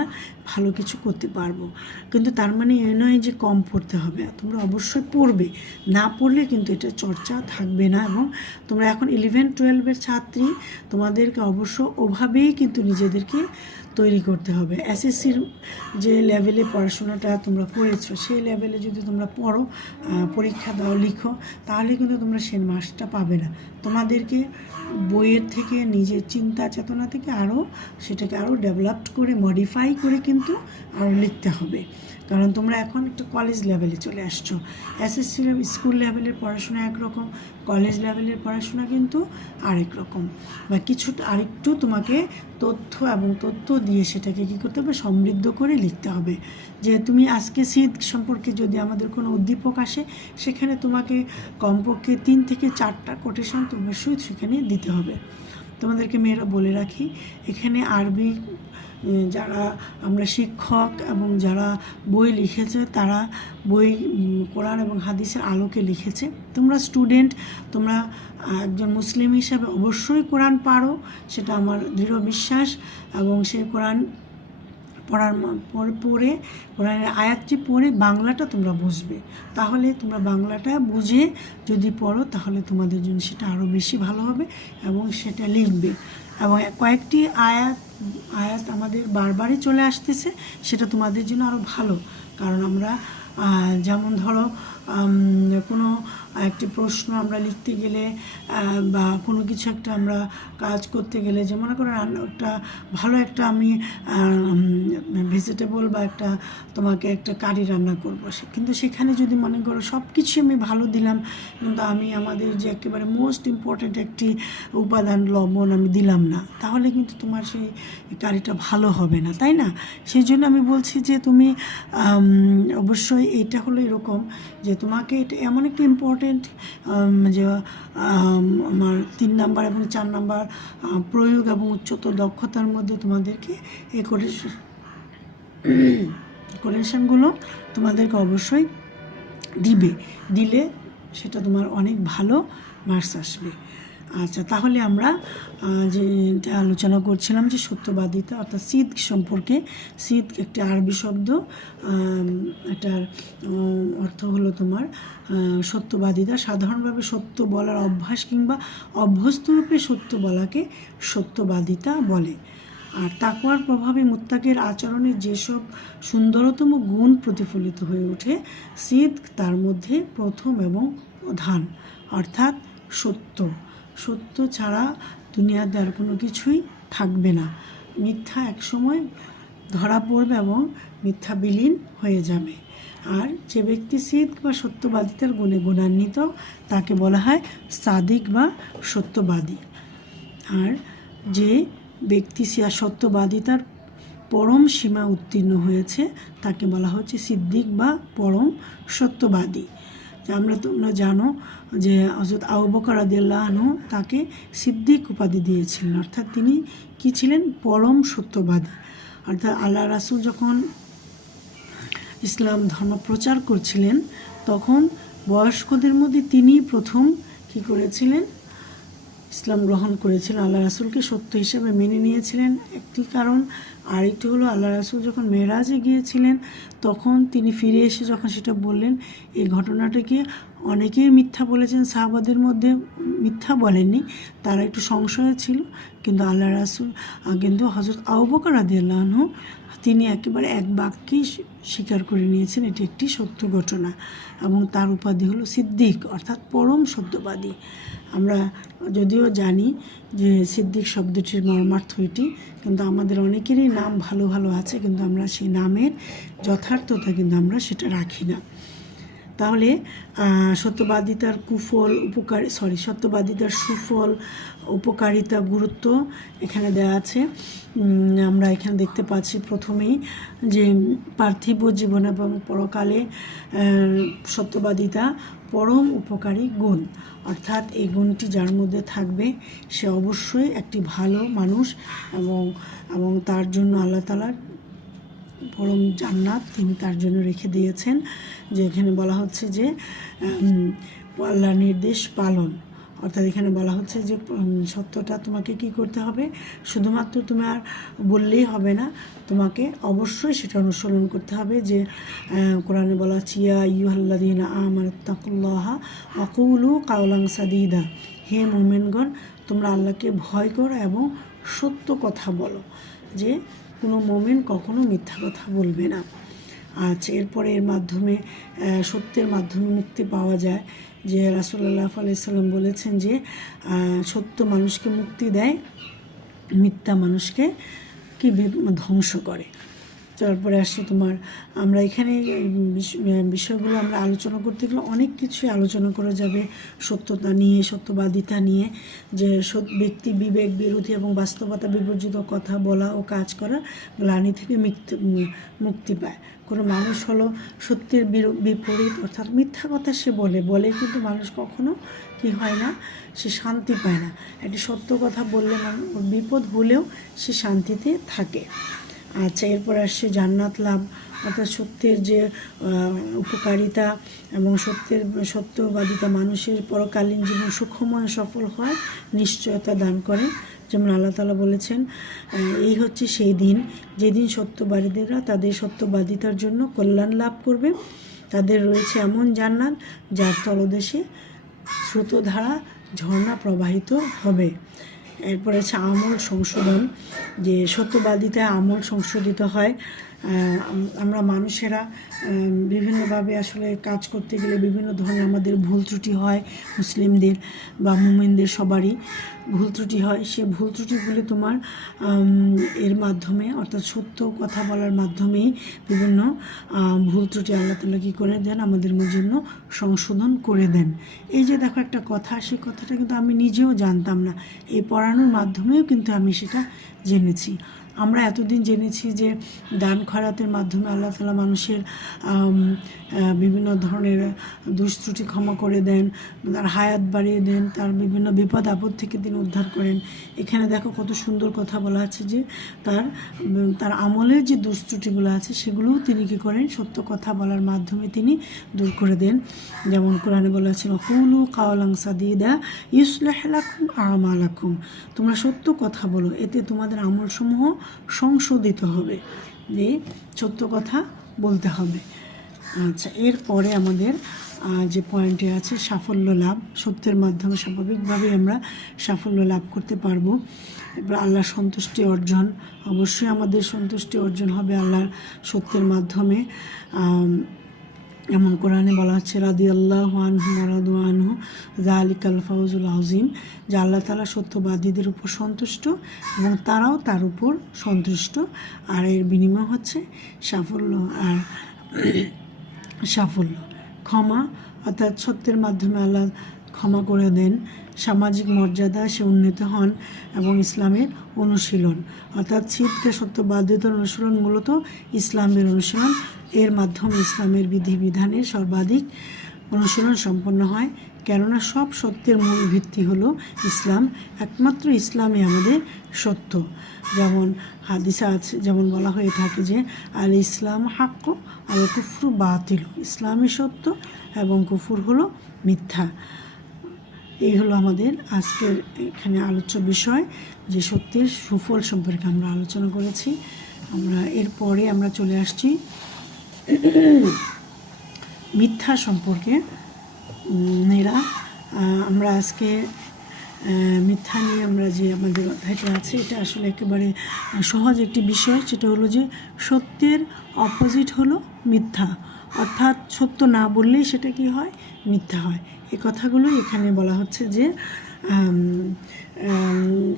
ভালো কিছু করতে পারবো। কিন্তু তার মানে এ নয় যে কম পড়তে হবে, তোমরা অবশ্যই পড়বে, না পড়লে কিন্তু এটা চর্চা থাকবে না। এবং তোমরা এখন 11-12 ছাত্রী, তোমাদেরকে অবশ্য ওভাবেই কিন্তু নিজেদেরকে তৈরি করতে হবে। এসএসসির যে লেভেলে পড়াশোনাটা তোমরা করেছো, সেই লেভেলে যদি তোমরা পড়ো, পরীক্ষা দাও, লিখো, তাহলে কিন্তু তোমরা সেই মার্কসটা পাবে না। তোমাদেরকে বইয়ের থেকে, নিজের চিন্তা চেতনা থেকে আরও সেটাকে আরও ডেভেলপড করে, মডিফাই করে কিন্তু আরও লিখতে হবে। কারণ তোমরা এখন একটা কলেজ লেভেলে চলে আসছো। এসএসসি স্কুল লেভেলের পড়াশোনা একরকম, কলেজ লেভেলের পড়াশোনা কিন্তু আরেক রকম, বা কিছুটা আরেকটু তোমাকে তথ্য দিয়ে সেটাকে কী করতে হবে, সমৃদ্ধ করে লিখতে হবে। যে তুমি আজকে শীত সম্পর্কে যদি আমাদের কোনো উদ্দীপক আসে, সেখানে তোমাকে কমপক্ষে 3 থেকে 4টা কোটেশন তোমার সহিত সেখানে দিতে হবে। তোমাদেরকে মেয়েরা বলে রাখি, এখানে আরবি যারা আমরা শিক্ষক এবং যারা বই লিখেছে, তারা বই কোরআন এবং হাদিসের আলোকে লিখেছে। তোমরা স্টুডেন্ট, তোমরা একজন মুসলিম হিসাবে অবশ্যই কোরআন পারো, সেটা আমার দৃঢ় বিশ্বাস। এবং সেই কোরআন পড়ে কোরআনের আয়াতটি পড়ে বাংলাটা তোমরা বুঝবে, তাহলে তোমরা বাংলাটা বুঝে যদি পড়ো, তাহলে তোমাদের জন্য সেটা আরও বেশি ভালো হবে এবং সেটা লিখবে। এবং কয়েকটি আয়াত আমাদের বারবারই চলে আসতেছে, সেটা তোমাদের জন্য আরও ভালো। কারণ আমরা যেমন ধরো কোনো একটি প্রশ্ন আমরা লিখতে গেলে বা কোনো কিছু একটা আমরা কাজ করতে গেলে, যে মনে করেন একটা ভালো একটা আমি ভেজিটেবল বা একটা তোমাকে একটা কারি রান্না করবো, কিন্তু সেখানে যদি মনে করো সব কিছু আমি ভালো দিলাম, কিন্তু আমি আমাদের যে একেবারে মোস্ট ইম্পর্ট্যান্ট একটি উপাদান লবণ আমি দিলাম না, তাহলে কিন্তু তোমার সেই কারিটা ভালো হবে না, তাই না? সেই জন্য আমি বলছি যে তুমি অবশ্যই এটা হলো এরকম যে তোমাকে এটা এমন একটা ইম্পর্টেন্ট যে আমার 3 নাম্বার এবং 4 নাম্বার প্রয়োগ এবং উচ্চতর দক্ষতার মধ্যে তোমাদেরকে এই কোটেশনগুলো তোমাদেরকে অবশ্যই দিলে সেটা তোমার অনেক ভালো মার্কস আসবে। আচ্ছা, তাহলে আমরা যেটা আলোচনা করছিলাম যে সত্যবাদিতা অর্থাৎ সিদ সম্পর্কে। সিদ একটি আরবি শব্দ, এটার অর্থ হলো তোমার সত্যবাদিতা। সাধারণভাবে সত্য বলার অভ্যাস কিংবা অভ্যস্তরূপে সত্য বলাকে সত্যবাদিতা বলে। আর তাকওয়ার প্রভাবে মুত্তাকির আচরণে যেসব সুন্দরতম গুণ প্রতিফলিত হয়ে ওঠে, সিদ তার মধ্যে প্রথম এবং প্রধান, অর্থাৎ সত্য ছাড়া দুনিয়াতে আর কোনো কিছুই থাকবে না। মিথ্যা একসময় ধরা পড়বে এবং মিথ্যা বিলীন হয়ে যাবে। আর যে ব্যক্তি সিদ বা সত্যবাদিতার গুণে গুণান্বিত তাকে বলা হয় সাদিক বা সত্যবাদী। আর যে ব্যক্তি সত্যবাদিতার পরম সীমা উত্তীর্ণ হয়েছে তাকে বলা হচ্ছে সিদ্দিক বা পরম সত্যবাদী। তোমরা জানো যে হযরত আবু বকর রাদিয়াল্লাহু আনহু তাকে সিদ্দিক উপাধি দিয়েছিলেন, অর্থাৎ তিনি কি ছিলেন? পরম সত্যবাদী। অর্থাৎ আল্লাহ রাসূল যখন ইসলাম ধর্ম প্রচার করছিলেন তখন বয়স্কদের মধ্যে তিনি প্রথম কি করেছিলেন? ইসলাম গ্রহণ করেছিলেন, আল্লাহ রাসূলকে সত্য হিসেবে মেনে নিয়েছিলেন একটি কারণ। আর একটি হলো আল্লাহ রাসূল যখন মেরাজে গিয়েছিলেন তখন তিনি ফিরে এসে যখন সেটা বললেন, এই ঘটনাটাকে অনেকেই মিথ্যা বলেছেন, সাহাবাদের মধ্যে মিথ্যা বলেননি, তারা একটু সংশয় ছিল, কিন্তু আল্লাহ রাসূল কিন্তু হযরত আবু বকর রাদিয়াল্লাহু আনহু তিনি একেবারে এক বাক্যেই স্বীকার করে নিয়েছেন এটি একটি সত্য ঘটনা, এবং তার উপাধি হলো সিদ্দিক অর্থাৎ পরম সত্যবাদী। আমরা যদিও জানি যে সিদ্দিক শব্দটির মর্মার্থ এটি, কিন্তু আমাদের অনেকেরই নাম ভালো ভালো আছে, কিন্তু আমরা সেই নামের যথার্থতা কিন্তু আমরা সেটা রাখি না। তাহলে সত্যবাদিতার সত্যবাদিতার সুফল, উপকারিতা, গুরুত্ব এখানে দেওয়া আছে। আমরা এখানে দেখতে পাচ্ছি প্রথমেই যে পার্থিব জীবন এবং পরকালে সত্যবাদিতা পরম উপকারী গুণ, অর্থাৎ এই গুণটি যার মধ্যে থাকবে সে অবশ্যই একটি ভালো মানুষ, এবং তার জন্য আল্লাহ তাআলার পরম জান্নাত তিনি তার জন্য রেখে দিয়েছেন। যে এখানে বলা হচ্ছে যে আল্লাহর নির্দেশ পালন, অর্থাৎ এখানে বলা হচ্ছে যে সত্যটা তোমাকে কি করতে হবে? শুধুমাত্র তুমি আর বললেই হবে না, তোমাকে অবশ্যই সেটা অনুসরণ করতে হবে। যে কোরআনে বলা হচ্ছে ইয়া আইয়ুহাল্লাযীনা আমানুত্তাকুল্লাহা ওয়া কুলু কাওলান সাদীদা, হে মুমিনগণ তোমরা আল্লাহকে ভয় করো এবং সত্য কথা বলো। যে কোনো মুমিন কখনো মিথ্যা কথা বলবে না। আচ্ছা, এরপরে এর মাধ্যমে সত্যের মাধ্যমে মুক্তি পাওয়া যায়। যে রাসূলুল্লাহ সাল্লাল্লাহু আলাইহি ওয়াসাল্লাম বলেছেন যে সত্য মানুষকে মুক্তি দেয়, মিথ্যা মানুষকে কি ধ্বংস করে। তারপরে আসছে তোমার, আমরা এখানে বিষয়গুলো আমরা আলোচনা করতে গেলে অনেক কিছুই আলোচনা করা যাবে সত্যতা নিয়ে, সত্যবাদিতা নিয়ে, যে ব্যক্তি বিবেক বিরোধী এবং বাস্তবতা বিবর্জিত কথা বলা ও কাজ করা গ্লানি থেকে মুক্তি পায়। কোনো মানুষ হলো সত্যের বিপরীত অর্থাৎ মিথ্যা কথা সে বলে কিন্তু মানুষ কখনো কি হয় না, সে শান্তি পায় না। একটি সত্য কথা বললে বিপদ হলেও সে শান্তিতে থাকে। আচ্ছা, এরপর আসছে জান্নাত লাভ, অর্থাৎ সত্যের যে উপকারিতা এবং সত্যবাদিতা মানুষের পরকালীন জীবন সুখময় সফল হয় নিশ্চয়তা দান করে। যেমন আল্লাহ তাআলা বলেছেন, এই হচ্ছে সেই দিন যেদিন সত্যবাদীরা তাদের সত্যবাদিতার জন্য কল্যাণ লাভ করবে, তাদের রয়েছে এমন জান্নাত যার তলদেশে স্রোতধারা ঝর্ণা প্রবাহিত হবে। এরপরে আছে আমল সংশোধন, যে সত্যবাদিতায় আমল সংশোধিত হয় আমরা মানুষেরা বিভিন্নভাবে আসলে কাজ করতে গেলে বিভিন্ন ধরনের আমাদের ভুল ত্রুটি হয়, মুসলিমদের বা মুমিনদের সবারই ভুল ত্রুটি হয়। সে ভুল ত্রুটিগুলি তোমার এর মাধ্যমে অর্থাৎ সত্য কথা বলার মাধ্যমেই বিভিন্ন ভুল ত্রুটি আল্লাহ তাআলা কী করে দেন, আমাদের জন্য সংশোধন করে দেন। এই যে দেখো একটা কথা, সেই কথাটা কিন্তু আমি নিজেও জানতাম না, এই পড়ানোর মাধ্যমেও কিন্তু আমি সেটা জেনেছি। আমরা এতদিন জেনেছি যে দান খয়রাতের মাধ্যমে আল্লাহ তাআলা মানুষের বিভিন্ন ধরনের দুষ্ত্রুটি ক্ষমা করে দেন, তার হায়াত বাড়িয়ে দেন, তার বিভিন্ন বিপদ আপদ থেকে তিনি উদ্ধার করেন। এখানে দেখো কত সুন্দর কথা বলা আছে যে তার আমলের যে দুষ্ত্রুটিগুলো আছে সেগুলোও তিনি কী করেন, সত্য কথা বলার মাধ্যমে তিনি দূর করে দেন। যেমন কোরআনে বলা আছে কুলু কাওলান সাদিদা ইউসলিহ লাকুম আমালাকুম, তোমরা সত্য কথা বলো, এতে তোমাদের আমলসমূহ সংশোধিত হবে। যে সত্য কথা বলতে হবে। আচ্ছা, এরপরে আমাদের যে পয়েন্টে আছে সাফল্য লাভ, সত্যের মাধ্যমে স্বাভাবিকভাবেই আমরা সাফল্য লাভ করতে পারবো। এবার আল্লাহর সন্তুষ্টি অর্জন, অবশ্যই আমাদের সন্তুষ্টি অর্জন হবে আল্লাহর সত্যের মাধ্যমে। এমন কোরআনে বলা হচ্ছে রাদিয়াল্লাহু আনহু ওয়া রাদু আনহু যালিকাল ফাউজুল আযীম, যে আল্লাহ তাআলা সত্যবাদীদের উপর সন্তুষ্ট এবং তারাও তার উপর সন্তুষ্ট, আর এর বিনিময় হচ্ছে সাফল্য। আর সাফল্য ক্ষমা, অর্থাৎ সত্যের মাধ্যমে আল্লাহ ক্ষমা করে দেন, সামাজিক মর্যাদা সে উন্নীত হন এবং ইসলামের অনুশীলন, অর্থাৎ সিদ্কে সত্যবাদিতার অনুশীলন মূলত ইসলামের অনুশীলন, এর মাধ্যমে ইসলামের বিধিবিধানের সর্বাধিক অনুশীলন সম্পন্ন হয়। কেননা সব সত্যের মূল ভিত্তি হলো ইসলাম, একমাত্র ইসলামই আমাদের সত্য। যেমন হাদিসে আছে, যেমন বলা হয়ে থাকে যে আল ইসলাম হাক্ক আল কুফরু বাতিল, ইসলামই সত্য এবং কুফর হলো মিথ্যা। এই হলো আমাদের আজকের এখানে আলোচ্য বিষয়, যে সত্যের সুফল সম্পর্কে আমরা আলোচনা করেছি। আমরা এরপরে আমরা চলে আসছি মিথ্যা সম্পর্কে। আমরা আজকে মিথ্যা নিয়ে আমরা যে আমাদের অধ্যায়টা আছে, এটা আসলে একেবারে সহজ একটি বিষয়। সেটা হলো যে সত্যের অপোজিট হলো মিথ্যা, অর্থাৎ সত্য না বললেই সেটা কি হয়, মিথ্যা হয়। এই কথাগুলোই এখানে বলা হচ্ছে যে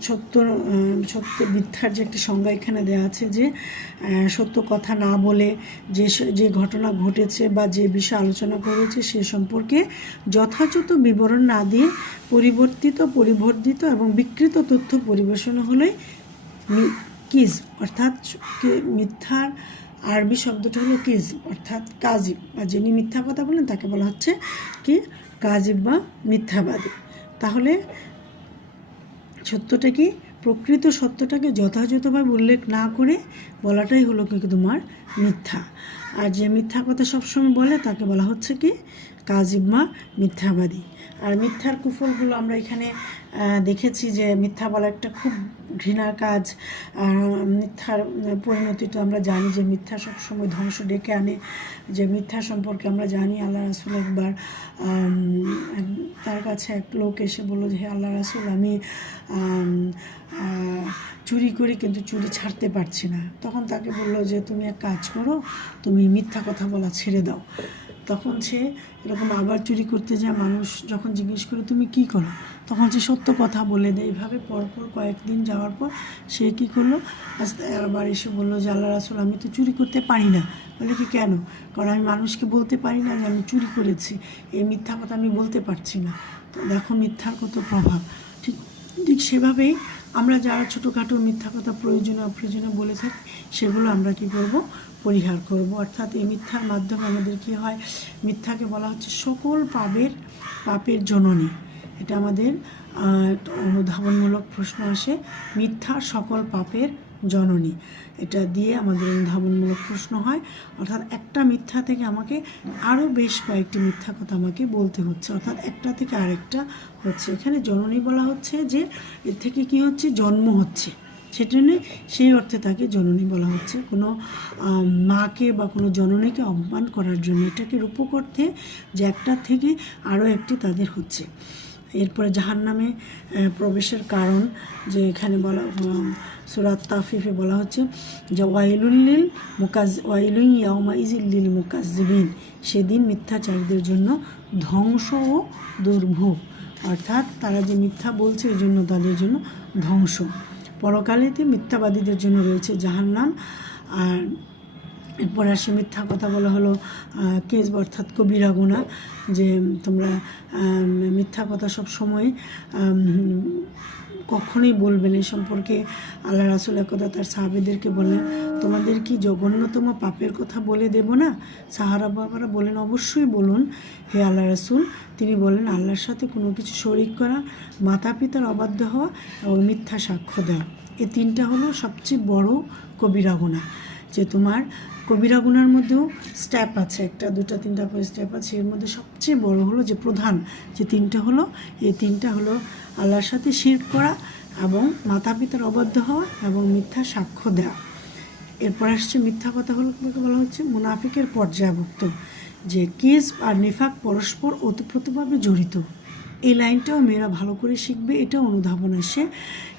সত্য মিথ্যার যে একটি সংজ্ঞা এখানে দেওয়া আছে, যে সত্য কথা না বলে যে ঘটনা ঘটেছে বা যে বিষয় আলোচনা করেছে সে সম্পর্কে যথাযথ বিবরণ না দিয়ে পরিবর্তিত এবং বিকৃত তথ্য পরিবেশন হলে কিজ, অর্থাৎ মিথ্যার আরবি শব্দটা হলো কিজ, অর্থাৎ কাজিব, বা যিনি মিথ্যা কথা বলেন তাকে বলা হচ্ছে কি কাজিব বা মিথ্যাবাদী। তাহলে সত্যটা কি, প্রকৃত সত্যটাকে যথাযথভাবে উল্লেখ না করে বলাটাই হলো কি তোমার মিথ্যা। আর যে মিথ্যা কথা সবসময় বলে তাকে বলা হচ্ছে কি কাজিব বা মিথ্যাবাদী। আর মিথ্যার কুফলগুলো আমরা এখানে দেখেছি যে মিথ্যা বলা একটা খুব ঘৃণার কাজ। মিথ্যার পরিণতিটা আমরা জানি যে মিথ্যা সবসময় ধ্বংস ডেকে আনে। যে মিথ্যা সম্পর্কে আমরা জানি, আল্লাহ রাসূল একবার তার কাছে এক লোক এসে বললো যে হে আল্লাহ রাসূল, আমি চুরি করি কিন্তু চুরি ছাড়তে পারছি না। তখন তাকে বললো যে তুমি এক কাজ করো, তুমি মিথ্যা কথা বলা ছেড়ে দাও। তখন সে এরকম আবার চুরি করতে যায়। মানুষ যখন জিজ্ঞেস করে তুমি কি করো, তখন সে সত্য কথা বলে দেয়। এইভাবে পরপর কয়েকদিন যাওয়ার পর সে কী করলো, আবার এসে বললো যে আল্লাহ রাসূল, আমি তো চুরি করতে পারি না। বলে কি কেন? কারণ আমি মানুষকে বলতে পারি না যে আমি চুরি করেছি, এই মিথ্যা কথা আমি বলতে পারছি না। তো দেখো মিথ্যার কত প্রভাব। ঠিক সেভাবেই আমরা যারা ছোটোখাটো মিথ্যা কথা অপ্রয়োজনীয় বলে থাকি, সেগুলো আমরা কি করব, পরিহার করব। অর্থাৎ এই মিথ্যার মাধ্যমে আমাদের কি হয়, মিথ্যাকে বলা হচ্ছে সকল পাপের জননী। এটা আমাদের অনুধাবনমূলক প্রশ্ন আসে, মিথ্যা সকল পাপের জননী, এটা দিয়ে আমাদের অনুধাবনমূলক প্রশ্ন হয়। অর্থাৎ একটা মিথ্যা থেকে আমাকে আরও বেশ কয়েকটি মিথ্যা কথা আমাকে বলতে হচ্ছে, অর্থাৎ একটা থেকে আরেকটা হচ্ছে। এখানে জননী বলা হচ্ছে যে এর থেকে কি হচ্ছে, জন্ম হচ্ছে, সেজন্য সেই অর্থে তাকে জননী বলা হচ্ছে। কোনো মাকে বা কোনো জননীকে অপমান করার জন্য, এটাকে রূপক অর্থে যে একটা থেকে আরও একটি তাদের হচ্ছে। এরপরে জাহান্নামে প্রবেশের কারণ, যে এখানে বলা সূরা তাফিফে বলা হচ্ছে যে ওয়াইলুন ইয়াউমা ইযিল লিল মুকাজ্জিবিন, সেদিন মিথ্যাচারীদের জন্য ধ্বংস ও দুর্ভোগ, অর্থাৎ তারা যে মিথ্যা বলছে এই জন্য তাদের জন্য ধ্বংস। পরকালেতে মিথ্যাবাদীদের জন্য রয়েছে জাহান্নাম। আর এরপরে আসে মিথ্যা কথা বলা হলো কেজ, অর্থাৎ কবিরা গুনাহ, যে তোমরা মিথ্যা কথা সব সময় কখনোই বলবেন। এই সম্পর্কে আল্লাহ রাসূল একদা তার সাহাবীদেরকে বলেন, তোমাদের কি জঘন্যতম পাপের কথা বলে দেব না? সাহারা বাবারা বলেন, অবশ্যই বলুন হে আল্লাহ রাসূল। তিনি বলেন, আল্লাহর সাথে কোনো কিছু শরিক করা, মাতা পিতার অবাধ্য হওয়া এবং মিথ্যা সাক্ষ্য দেওয়া। এই তিনটা হলো সবচেয়ে বড় কবিরা গুনাহ। যে তোমার কবিরা গুনার মধ্যেও স্টেপ আছে, একটা দুটা তিনটা করে স্টেপ আছে, এর মধ্যে সবচেয়ে বড় হলো যে প্রধান যে তিনটা হলো, এই তিনটা হলো আল্লাহর সাথে শিরক করা এবং মাতা পিতার অবাধ্য হওয়া এবং মিথ্যা সাক্ষ্য দেওয়া। এরপর আসছে মিথ্যা কথা হলো বলা হচ্ছে মুনাফিকের পর্যায়ভুক্ত, যে কিজ আর নিফাক পরস্পর ওতপ্রোতভাবে জড়িত। এই লাইনটাও মেয়েরা ভালো করে শিখবে, এটা অনুধাবন আসে,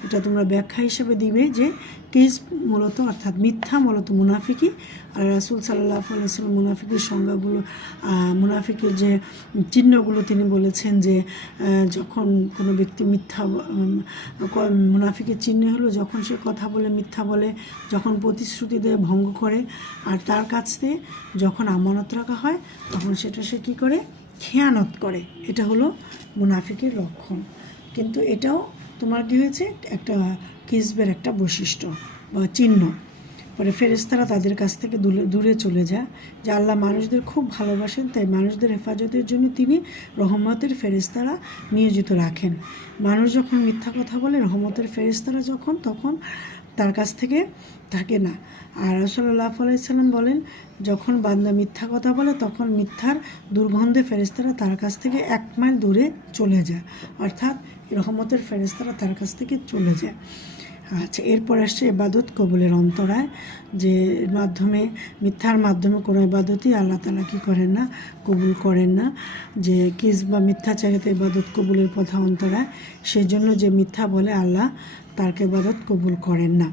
এটা তোমরা ব্যাখ্যা হিসেবে দিবে যে কিজ মূলত অর্থাৎ মিথ্যা মূলত মুনাফিকি। আর রাসূল সাল্লাল্লাহু আলাইহি ওয়াসাল্লাম মুনাফিকের সংজ্ঞাগুলো, মুনাফিকের যে চিহ্নগুলো তিনি বলেছেন যে যখন কোনো ব্যক্তি মিথ্যা, মুনাফিকের চিহ্ন হলো যখন সে কথা বলে মিথ্যা বলে, যখন প্রতিশ্রুতি দেয় ভঙ্গ করে, আর তার কাছ থেকে যখন আমানত রাখা হয় তখন সেটা সে কী করে, খেয়ানত করে। এটা হলো মুনাফিকের লক্ষণ। কিন্তু এটাও তোমার কী হয়েছে, একটা কিজবের একটা বৈশিষ্ট্য বা চিহ্ন। পরে ফেরেশতারা তাদের কাছ থেকে দূরে চলে যায়, যে আল্লাহ মানুষদের খুব ভালোবাসেন, তাই মানুষদের হেফাজতের জন্য তিনি রহমতের ফেরেশতারা নিয়োজিত রাখেন। মানুষ যখন মিথ্যা কথা বলে, রহমতের ফেরেশতারা তখন তার কাছ থেকে থাকে না। আর রাসূলুল্লাহ সাল্লাল্লাহু আলাইহি ওয়াসাল্লাম বলেন, যখন বান্দা মিথ্যা কথা বলে তখন মিথ্যার দুর্গন্ধে ফেরেশতারা তার কাছ থেকে 1 মাইল দূরে চলে যায়, অর্থাৎ রহমতের ফেরেশতারা তার কাছ থেকে চলে যায়। আচ্ছা, এরপর আসছে ইবাদত কবুলের অন্তরায়, যে মাধ্যমে মিথ্যার মাধ্যমে কোনো ইবাদতই আল্লাহ তাআলা কী করেন না, কবুল করেন না। যে কিজ বা মিথ্যাচারিতা ইবাদত কবুলের প্রথা অন্তরায়, সেজন্য যে মিথ্যা বলে আল্লাহ তারকে ইবাদত কবুল করেন না।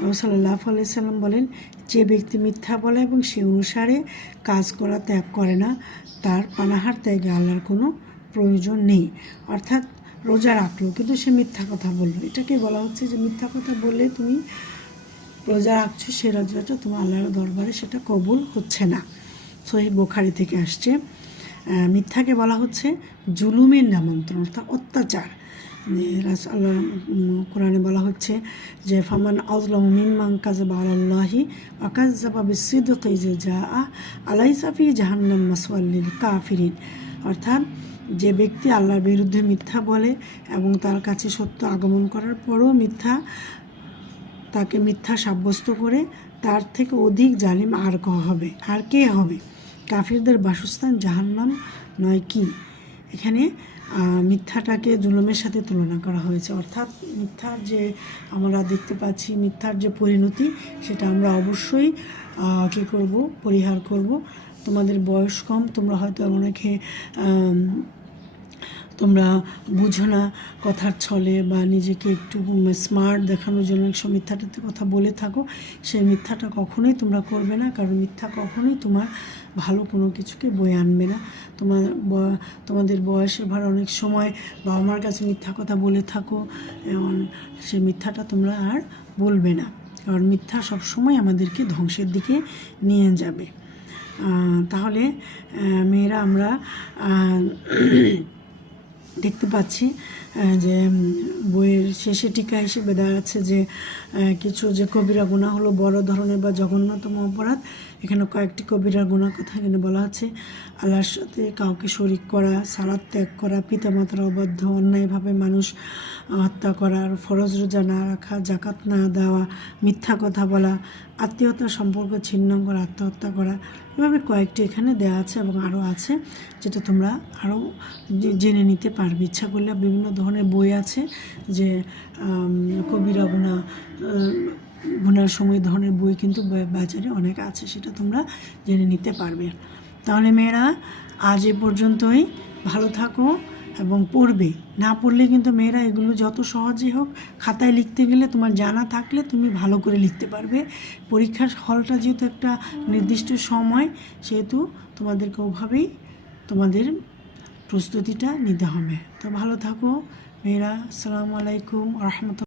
রাসূল সাল্লাল্লাহু আলাইহি ওয়াসাল্লাম বলেন, যে ব্যক্তি মিথ্যা বলে এবং সে অনুসারে কাজ করা ত্যাগ করে না, তার পানাহার ত্যাগে আল্লাহর কোনো প্রয়োজন নেই। অর্থাৎ রোজা রাখলো কিন্তু সে মিথ্যা কথা বললো, এটাকে বলা হচ্ছে যে মিথ্যা কথা বললে তুমি রোজা রাখছো, সে রোজাটা তোমার আল্লাহর দরবারে সেটা কবুল হচ্ছে না। সহিহ বুখারী থেকে আসছে। মিথ্যাকে বলা হচ্ছে জুলুমের নামান্তর, অর্থাৎ অত্যাচার। আল্লাহ কোরআনে বলা হচ্ছে যে ফামান আযলামু মিম্মান কাযাবা আলাল্লাহি ওয়া কাযাবা বিসসিদকি ইযা জাআ আলাইসা ফি জাহান্নাম মাসওয়াল লিল কাফিরিন। অর্থাৎ যে ব্যক্তি আল্লাহর বিরুদ্ধে মিথ্যা বলে এবং তার কাছে সত্য আগমন করার পরও তাকে মিথ্যা সাব্যস্ত করে, তার থেকে অধিক জালিম আর কে হবে? কাফিরদের বাসস্থান জাহান্নাম নয় কি? এখানে মিথ্যাটাকে জুলুমের সাথে তুলনা করা হয়েছে, অর্থাৎ মিথ্যার যে আমরা দেখতে পাচ্ছি মিথ্যার যে পরিণতি, সেটা আমরা অবশ্যই কী করব, পরিহার করব। তোমাদের বয়স কম, তোমরা হয়তো অনেকে তোমরা বুঝো না কথার ছলে বা নিজেকে একটু স্মার্ট দেখানোর জন্য একশো মিথ্যাটাতে কথা বলে থাকো। সেই মিথ্যাটা কখনোই তোমরা করবে না, কারণ মিথ্যা কখনোই তোমার ভালো কোনো কিছুকে বয়ে আনবে না। তোমাদের বয়সে ভার অনেক সময় বাবা মার কাছে মিথ্যা কথা বলে থাকো, সেই মিথ্যাটা তোমরা আর বলবে না, কারণ মিথ্যা সবসময় আমাদেরকে ধ্বংসের দিকে নিয়ে যাবে। তাহলে মেয়েরা আমরা দেখতে পাচ্ছি যে বইয়ের শেষে টিকা হিসেবে দাঁড়াচ্ছে যে কিছু যে কবিরা গুনাহ হলো বড় ধরনের বা জঘন্যতম অপরাধ। এখানে কয়েকটি কবিরা গুনাহ কথা এখানে বলা আছে: আল্লাহর সাথে কাউকে শরিক করা, সালাত ত্যাগ করা, পিতামাতার অবাধ্য, অন্যায়ভাবে মানুষ হত্যা করা, ফরজ রোজা না রাখা, জাকাত না দেওয়া, মিথ্যা কথা বলা, আত্মীয়তার সম্পর্ক ছিন্ন করা, আত্মহত্যা করা। এভাবে কয়েকটি এখানে দেওয়া আছে এবং আরও আছে, যেটা তোমরা আরও জেনে নিতে পারবে। ইচ্ছা করলে বিভিন্ন ধরনের বই আছে যে কবিরা গুনার সময় ধরনের বই কিন্তু বাজারে অনেক আছে, সেটা তোমরা জেনে নিতে পারবে। তাহলে মেয়েরা আজ এ পর্যন্তই, ভালো থাকো এবং পড়বে। না পড়লে কিন্তু মেয়েরা এগুলো যত সহজেই হোক খাতায় লিখতে গেলে তোমার জানা থাকলে তুমি ভালো করে লিখতে পারবে। পরীক্ষার হলটা যেহেতু একটা নির্দিষ্ট সময়, সেহেতু তোমাদেরকে ওভাবেই তোমাদের প্রস্তুতিটা নিতে হবে। তো ভালো থাকো মেয়েরা। আসসালামু আলাইকুম ওয়া রাহমাতুল্লাহ।